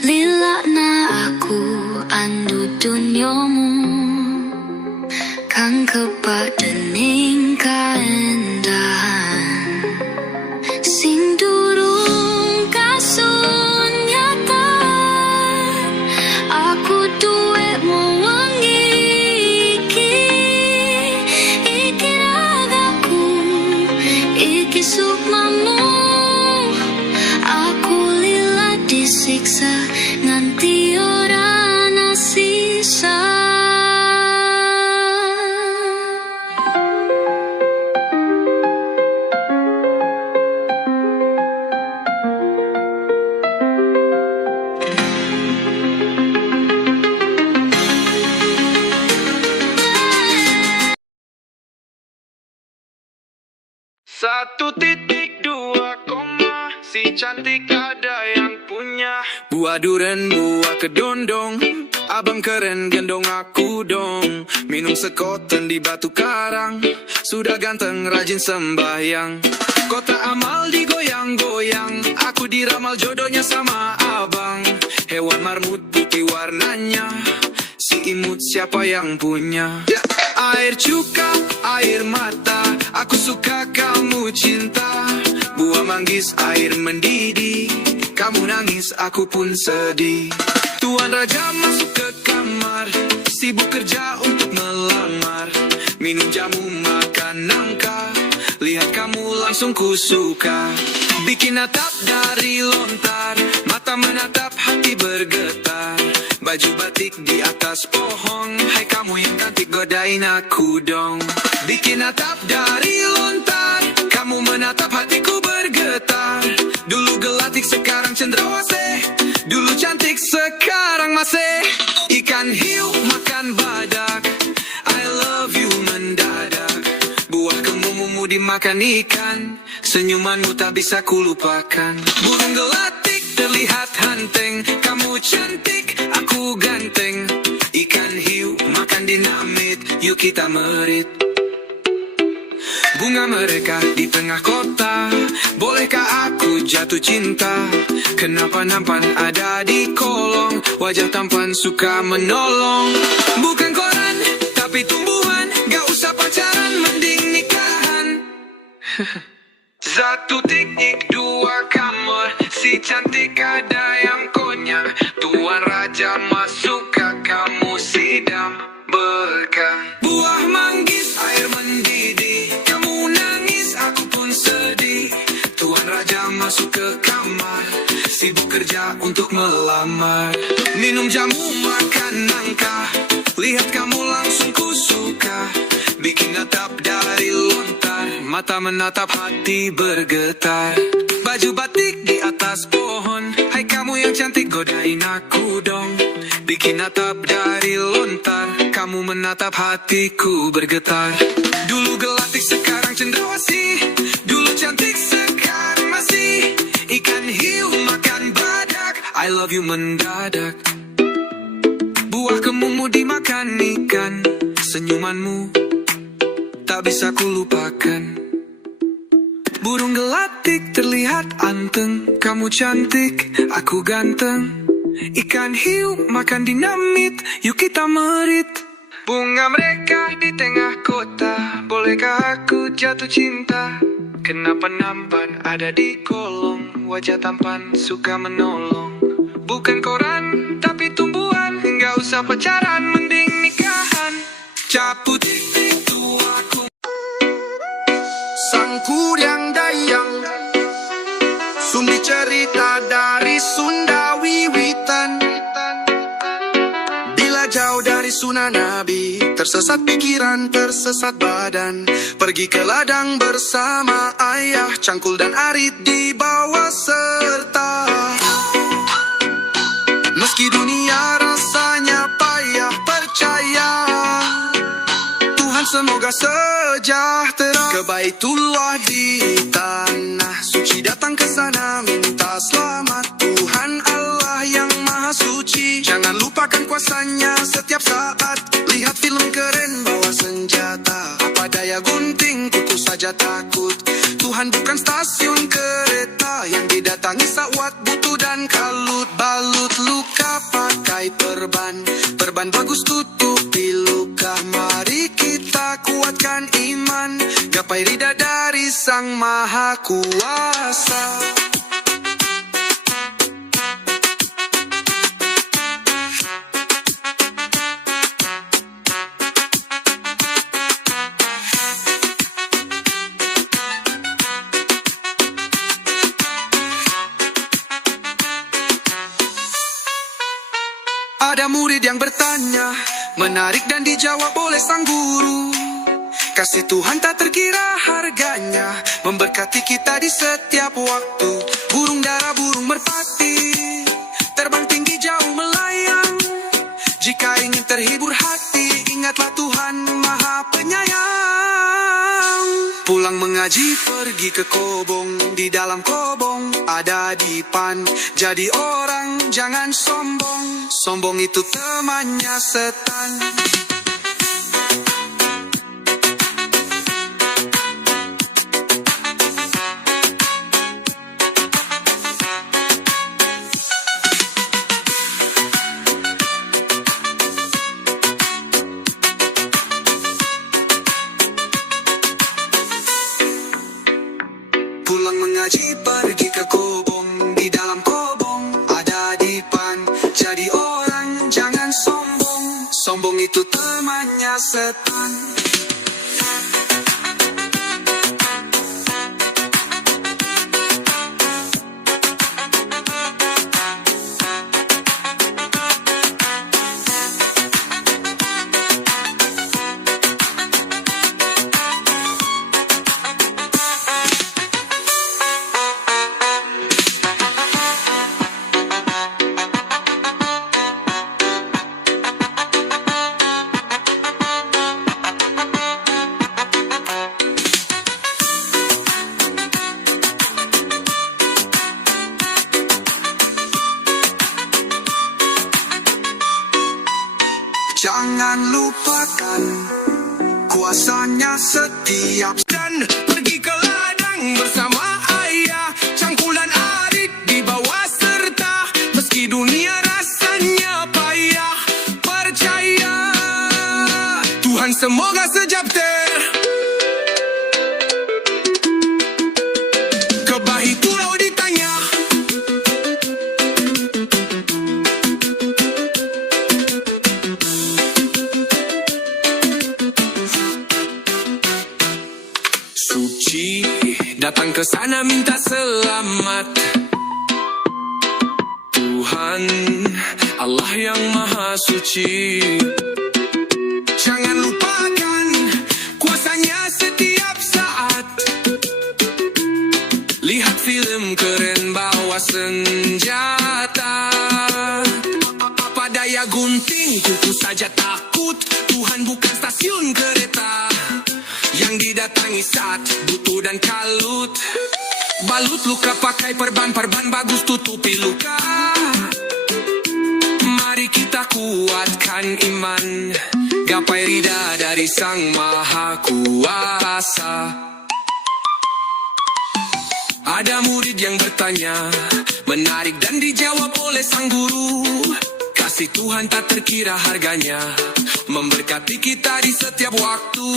Lilakna aku andut dunyomu, kang kebak dening kaendahan, sing durung kasunyatan. Aku duwekmu wengi iki ragaku, iki sukmamu. Aku lila disiksa nganti ora ana sisa. Satu titik dua koma, si cantik ada yang punya. Buah duren, buah kedondong, abang keren gendong aku dong. Minum sekoten di batu karang, sudah ganteng rajin sembahyang. Kota amal digoyang-goyang, aku diramal jodohnya sama abang. Hewan marmut putih warnanya, si imut siapa yang punya? Air cuka, air mata, aku suka kamu cinta. Buah manggis, air mendidih, kamu nangis, aku pun sedih. Tuan Raja masuk ke kamar, sibuk kerja untuk melamar. Minum jamu, makan nangka, lihat kamu langsung ku suka. Bikin atap dari lontar, mata menatap, hati bergetar. Baju batik di atas pohon. Hai kamu yang cantik, godain aku dong. Bikin atap dari lontar, kamu menatap hatiku bergetar. Dulu gelatik sekarang cendrawasih, dulu cantik sekarang masih. Ikan hiu makan badak, I love you mendadak. Buah kemumu dimakan ikan, senyumanmu tak bisa kulupakan. Burung gelatik terlihat hanteng, kamu cantik, aku ganteng. Ikan hiu makan dinamit, yuk kita merit. Bunga mereka di tengah kota, bolehkah aku jatuh cinta? Kenapa nampan ada di kolong, wajah tampan suka menolong. Bukan koran, tapi tumbuhan, gak usah pacaran, mending nikahan. Satu teknik, dua kamar, si cantik ada yang konyol. Tuan Raja masuk ke kamu sidam bekam. Buah manggis, air mendidih, kamu nangis, aku pun sedih. Tuan Raja masuk ke kamar, sibuk kerja untuk melamar. Minum jamu, makan nangka, lihat kamu langsung ku suka. Bikin atap dari lontar, mata menatap hati bergetar. Baju batik di atas pohon, hai kamu yang cantik, godain aku dong. Bikin atap dari lontar, kamu menatap hatiku bergetar. Dulu gelatik sekarang cendrawasih, dulu cantik sekarang masih. Ikan hiu makan badak, I love you mendadak. Buah kemumu dimakan ikan, senyumanmu tak bisa kulupakan. Burung gelatik terlihat anteng, kamu cantik, aku ganteng. Ikan hiu makan dinamit, yuk kita merit. Bunga mereka di tengah kota, bolehkah aku jatuh cinta? Kenapa nampan ada di kolong, wajah tampan suka menolong. Bukan koran, tapi tumbuhan, nggak usah pacaran, mending nikahan. Caput titik tuaku. Sang Kuryang Dayang, sumber cerita dari Sunda wiwitan. Bila jauh dari sunnah Nabi, tersesat pikiran, tersesat badan. Pergi ke ladang bersama ayah, Cangkul dan Arit dibawa serta. Meski dunia rasanya payah, percaya Tuhan semoga sejahtera. Ke Baitullah di tanah suci, datang ke sana minta selamat. Tuhan Allah yang maha suci, jangan lupakan kuasanya setiap saat. Lihat film keren bawa senjata, apa daya gunting kuku saja takut. Tuhan bukan stasiun kereta yang didatangi saat butuh dan kalut. Balut luka pakai perban, perban bagus tutupi luka. Mari kita kuatkan iman, gapai ridha dari Sang Maha Kuasa. Ada murid yang bertanya, menarik dan dijawab oleh sang guru. Kasih Tuhan tak terkira harganya, memberkati kita di setiap waktu. Burung dara, burung merpati, terbang tinggi jauh melayang. Jika ingin terhibur hati, ingatlah Tuhan Maha Penyayang. Pulang mengaji, pergi ke kobong, di dalam kobong ada dipan. Jadi orang jangan sombong, sombong itu temannya setan. Pulang mengaji, pergi ke kobong, di dalam kobong ada dipan. Jadi orang jangan sombong, sombong itu temannya setan. Jangan lupakan kuasanya setiap Dan pergi ke ladang bersama ayah, cangkulan arit di bawah serta. Meski dunia rasanya payah, percaya Tuhan semoga sejapter. Ke bahi pulau ditanya, suci datang ke sana minta selamat. Tuhan Allah yang maha suci, jangan lupakan kuasanya setiap saat. Lihat film keren bawa senjata. Apa daya gunting kuku saja takut. Tuhan bukan stasiun kereta yang didatangi saat butuh dan kalut. Balut luka pakai perban bagus tutupi luka. Mari kita kuatkan iman, gapai ridha dari Sang Maha Kuasa. Ada murid yang bertanya, menarik dan dijawab oleh sang guru. Kasih Tuhan tak terkira harganya, memberkati kita di setiap waktu.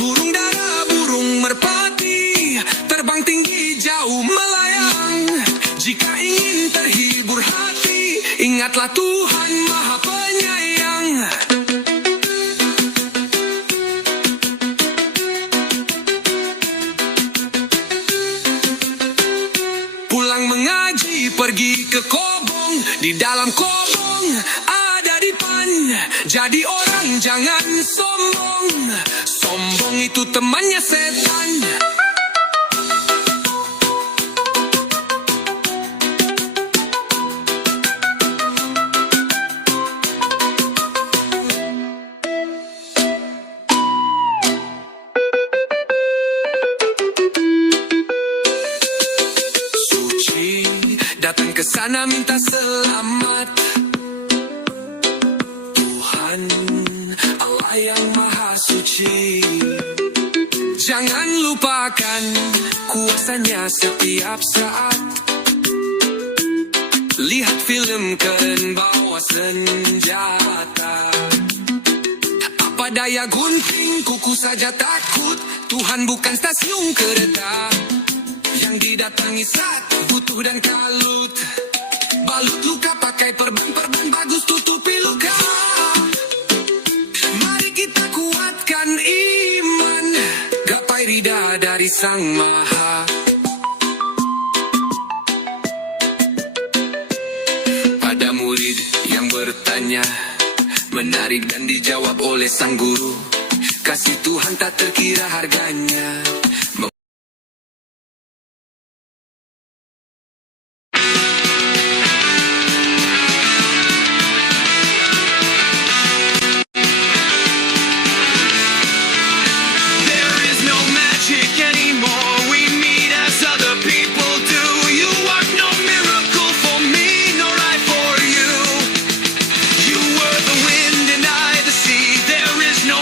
Burung dara, burung merpati, terbang tinggi jauh melayang. Jika ingin terhibur hati, ingatlah Tuhan Maha Penyayang. Pulang mengaji, pergi ke kobong. Di dalam kobong ada dipan. Jadi orang jangan sombong. Sombong itu temannya setan. Datang ke sana minta selamat. Tuhan Allah yang maha suci, jangan lupakan kuasanya setiap saat. Lihat film keren bawa senjata. Apa daya gunting kuku saja takut. Tuhan bukan stasiun kereta yang didatangi saat butuh dan kalut. Balut luka pakai perban bagus tutupi luka. Mari kita kuatkan iman, gapai ridha dari Sang Maha. Pada murid yang bertanya, menarik dan dijawab oleh sang guru. Kasih Tuhan tak terkira harganya.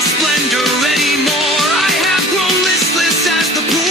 Splendor anymore. I have grown listless as the pool.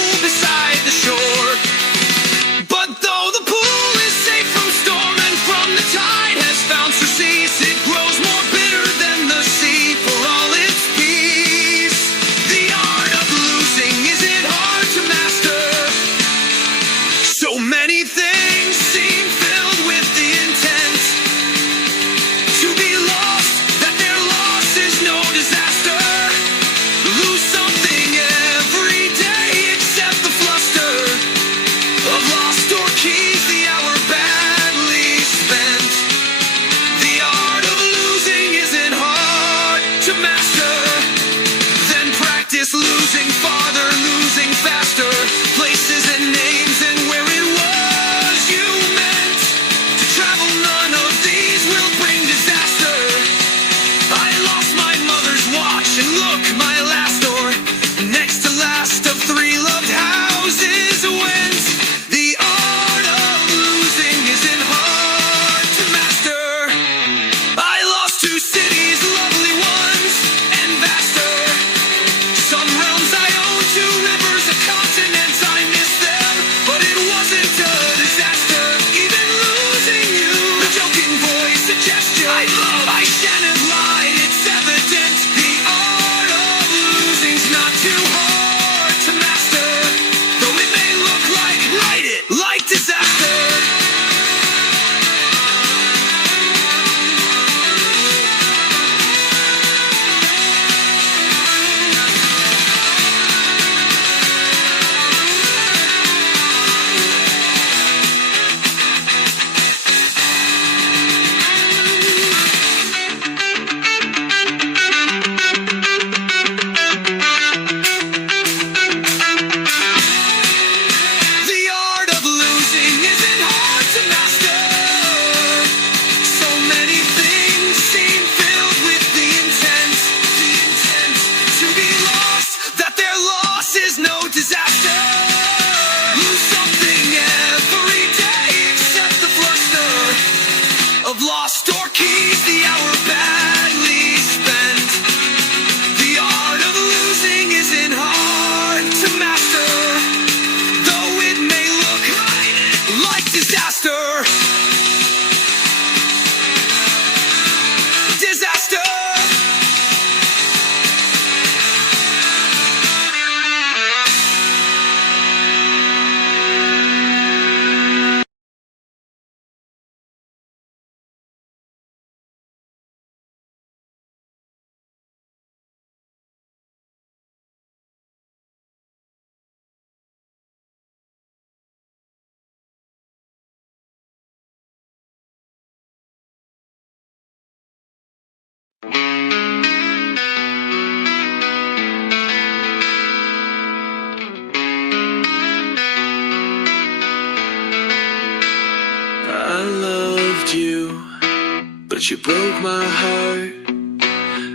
but you broke my heart.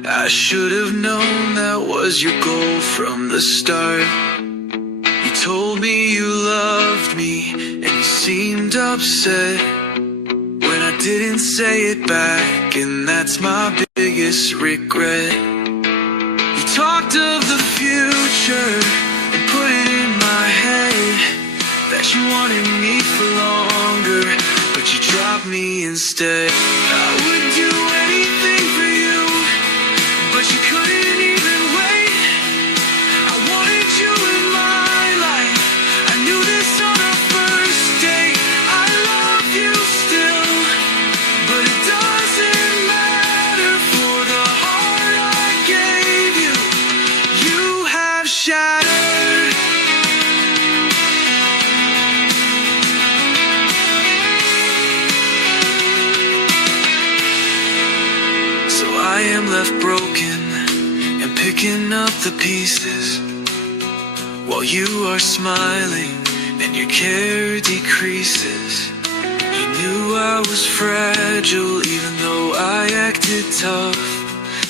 I should have known that was your goal from the start. You told me you loved me, and you seemed upset when I didn't say it back, and that's my biggest regret. You talked of the future and put it in my head that you wanted me for longer, but you dropped me instead. I would do anything for you, but you couldn't even wait. I wanted you in my life. I knew this on our first date. I love you still, but it doesn't matter for the heart I gave you. You have shattered. So I am left broken and picking up the pieces, while you are smiling and your care decreases. You knew I was fragile even though I acted tough.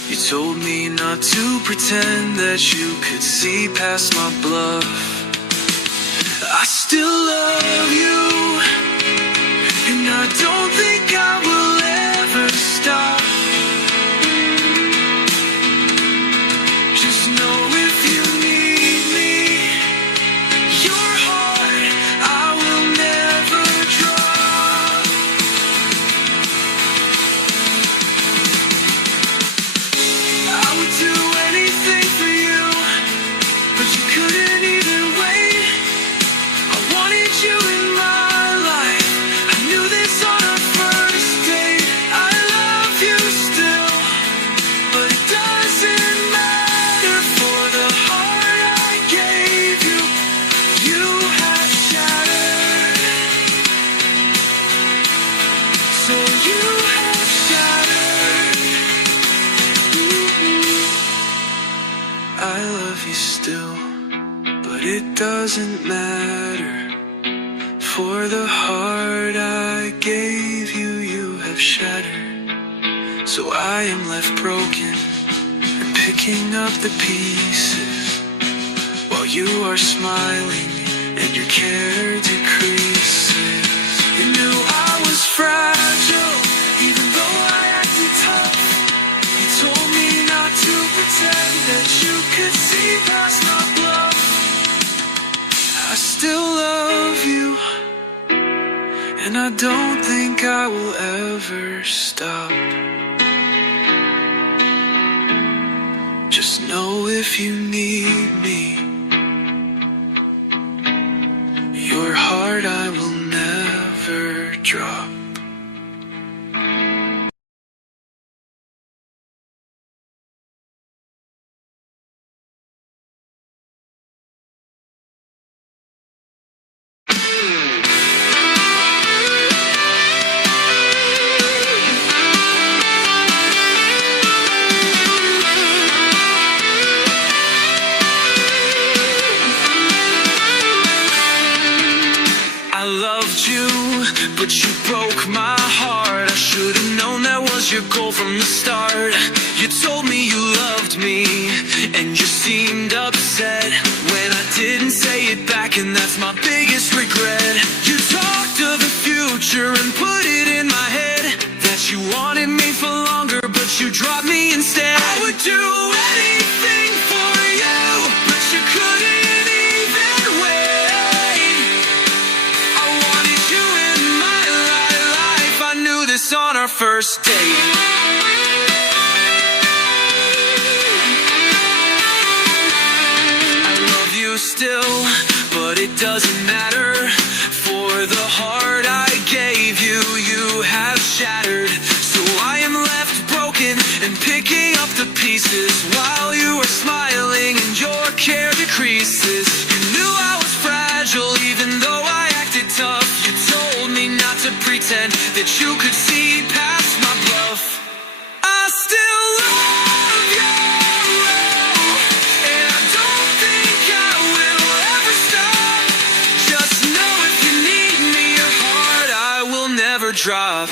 You told me not to pretend that you could see past my bluff. I still love you, and I don't think I will ever stop. Just know if you need me, your heart I will never drop. I would do anything for you, but you couldn't even wait. I wanted you in my life. I knew this on our first date. I love you still, but it doesn't matter for the heart I gave you. You have shattered. So you have shattered. I love you still, but it doesn't matter for the heart I gave you. You have shattered. So I am left broken and picking up the pieces, while you are smiling and your care decreases. You knew I was fragile even though I acted tough. You told me not to pretend that you could see past my bluff. I still love you, and I don't think I will ever stop. Just know if you need me, your heart I will never drop. I loved you, but you broke my heart. I should have known that was your goal from the start. You told me you loved me, and you seemed upset when I didn't say it back, and that's my biggest regret. You talked of the future and put it in my head that you wanted me for longer, but you dropped me instead. I would do anything for you, but you couldn't even wait. I wanted you in my life. I knew this on our first date. I love you still, but it doesn't matter for the heart I gave you. You have shattered. So I am left broken and picking up the pieces, while you are smiling and your care decreases. You knew I was fragile even though I acted tough. You told me not to pretend that you could see past my bluff. I still love you, and I don't think I will ever stop. Just know if you need me, your heart I will never drop.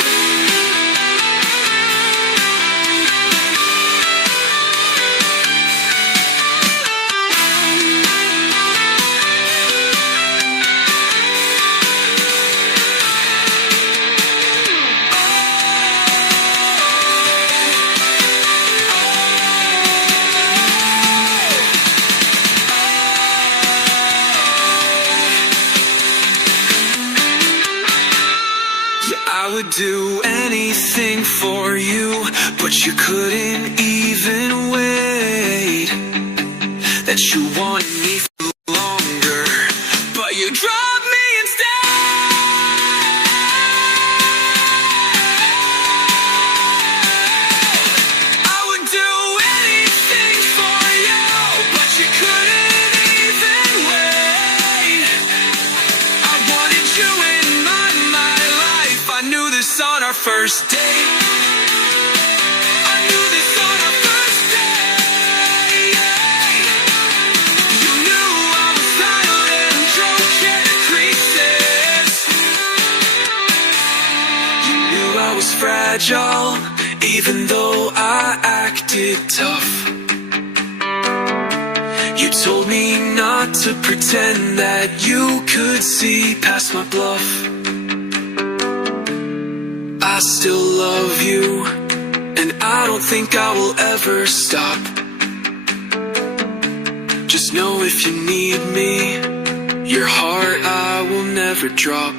Cause you couldn't even wait. That you wanted me for longer, but you dropped me instead. I would do anything for you, but you couldn't even wait. I wanted you in my life. I knew this on our first date. I knew this on our first date. You knew I was violent, drunk and creases. You knew I was fragile, even though I acted tough. You told me not to pretend that you could see past my bluff. I still love you, and I don't think I will ever stop. Just know if you need me, your heart I will never drop.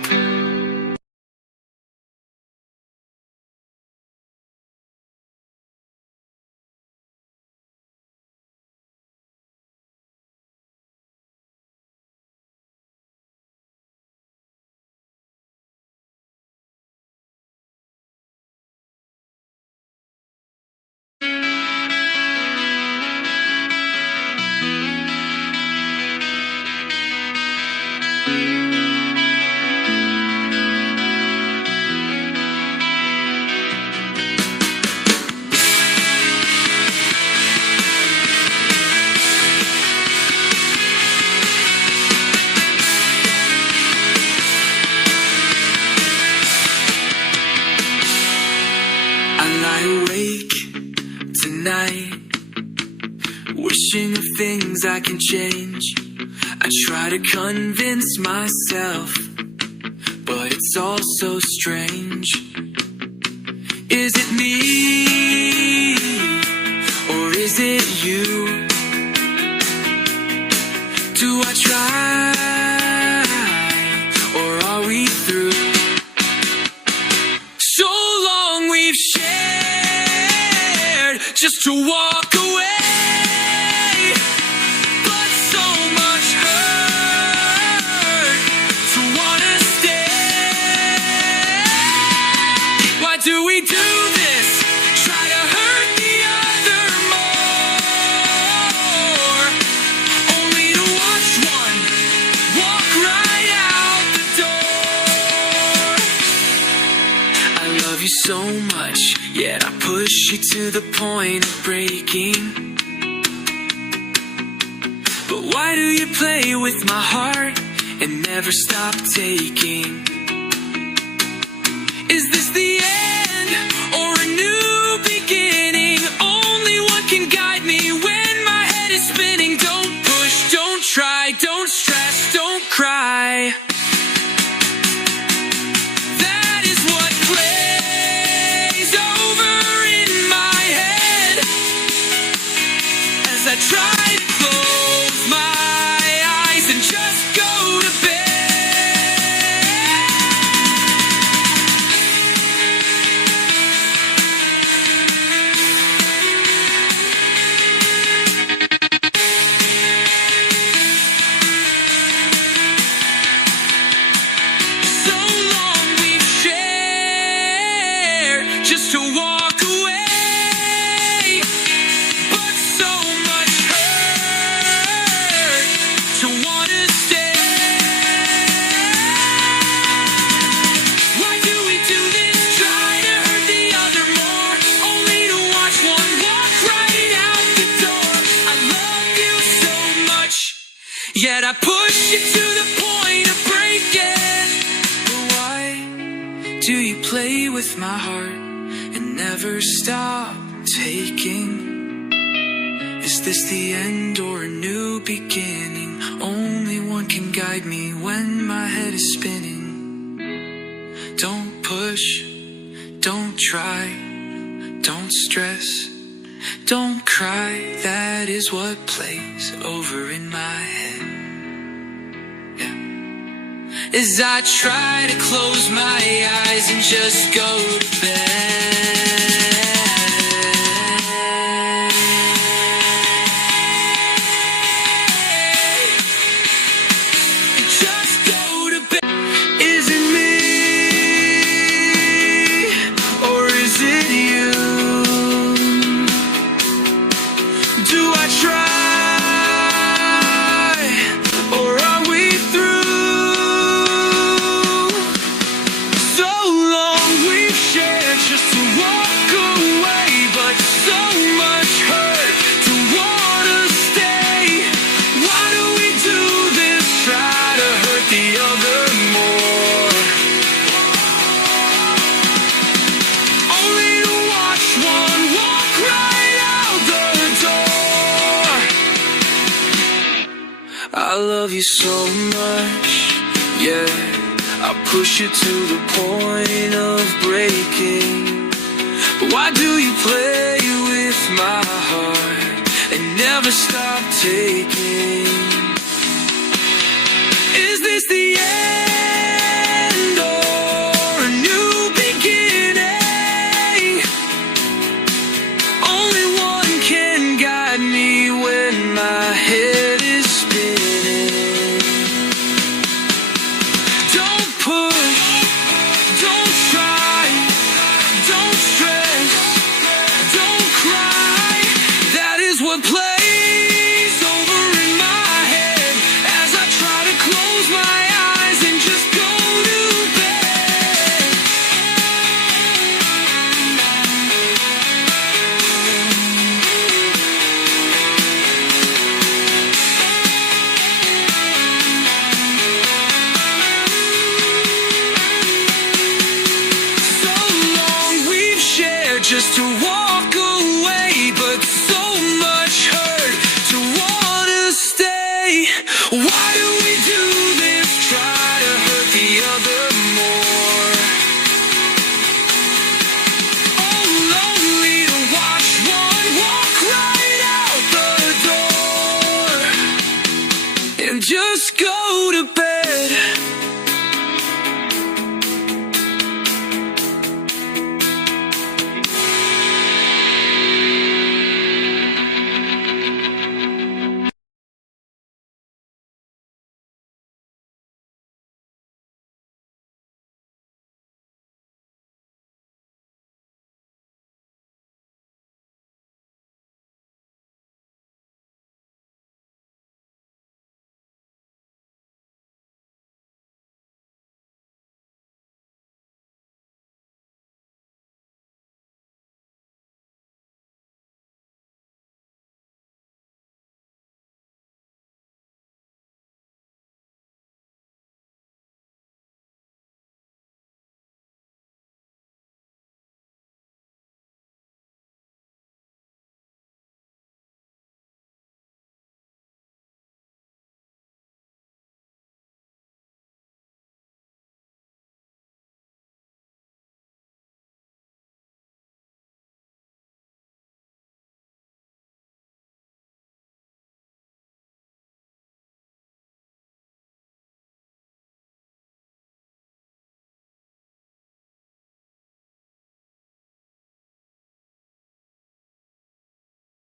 I lie awake tonight, wishing of things I can change. I try to convince myself, but it's all so strange. Is it me, or is it you? Do I try, or are we through? So long we've shared just to walk away, but so much hurt to wanna stay. Why do we do this? Try to hurt the other more, only to watch one walk right out the door. I love you so much, yet I push you to the point of breaking. But why do you play with my heart and never stop taking? Is this the end or a new beginning? Only one can guide me when my head is spinning. Don't push, don't try, don't stress, don't cry. That is what plays over in my head as I try to close my eyes and just go to bed. So long we've shared just to walk away, but so much hurt to wanna stay. Why do we do this? Try to hurt the other more, only to watch one walk right out the door. I love you so much, yet I push you to the point of breaking. But why do you play with my heart and never stop taking? Is this the end or a new beginning? Only one can guide me when my head is spinning. Don't push, don't try, don't stress, don't cry. That is what plays over in my head. Yeah. As I try to close my eyes and just go to bed. you so much, yeah. I push you to the point of breaking. But why do you play with my heart and never stop taking? Is this the end or a new beginning? Only one can guide me when my head is spinning. Don't push, don't try, don't stress, don't cry. That is what play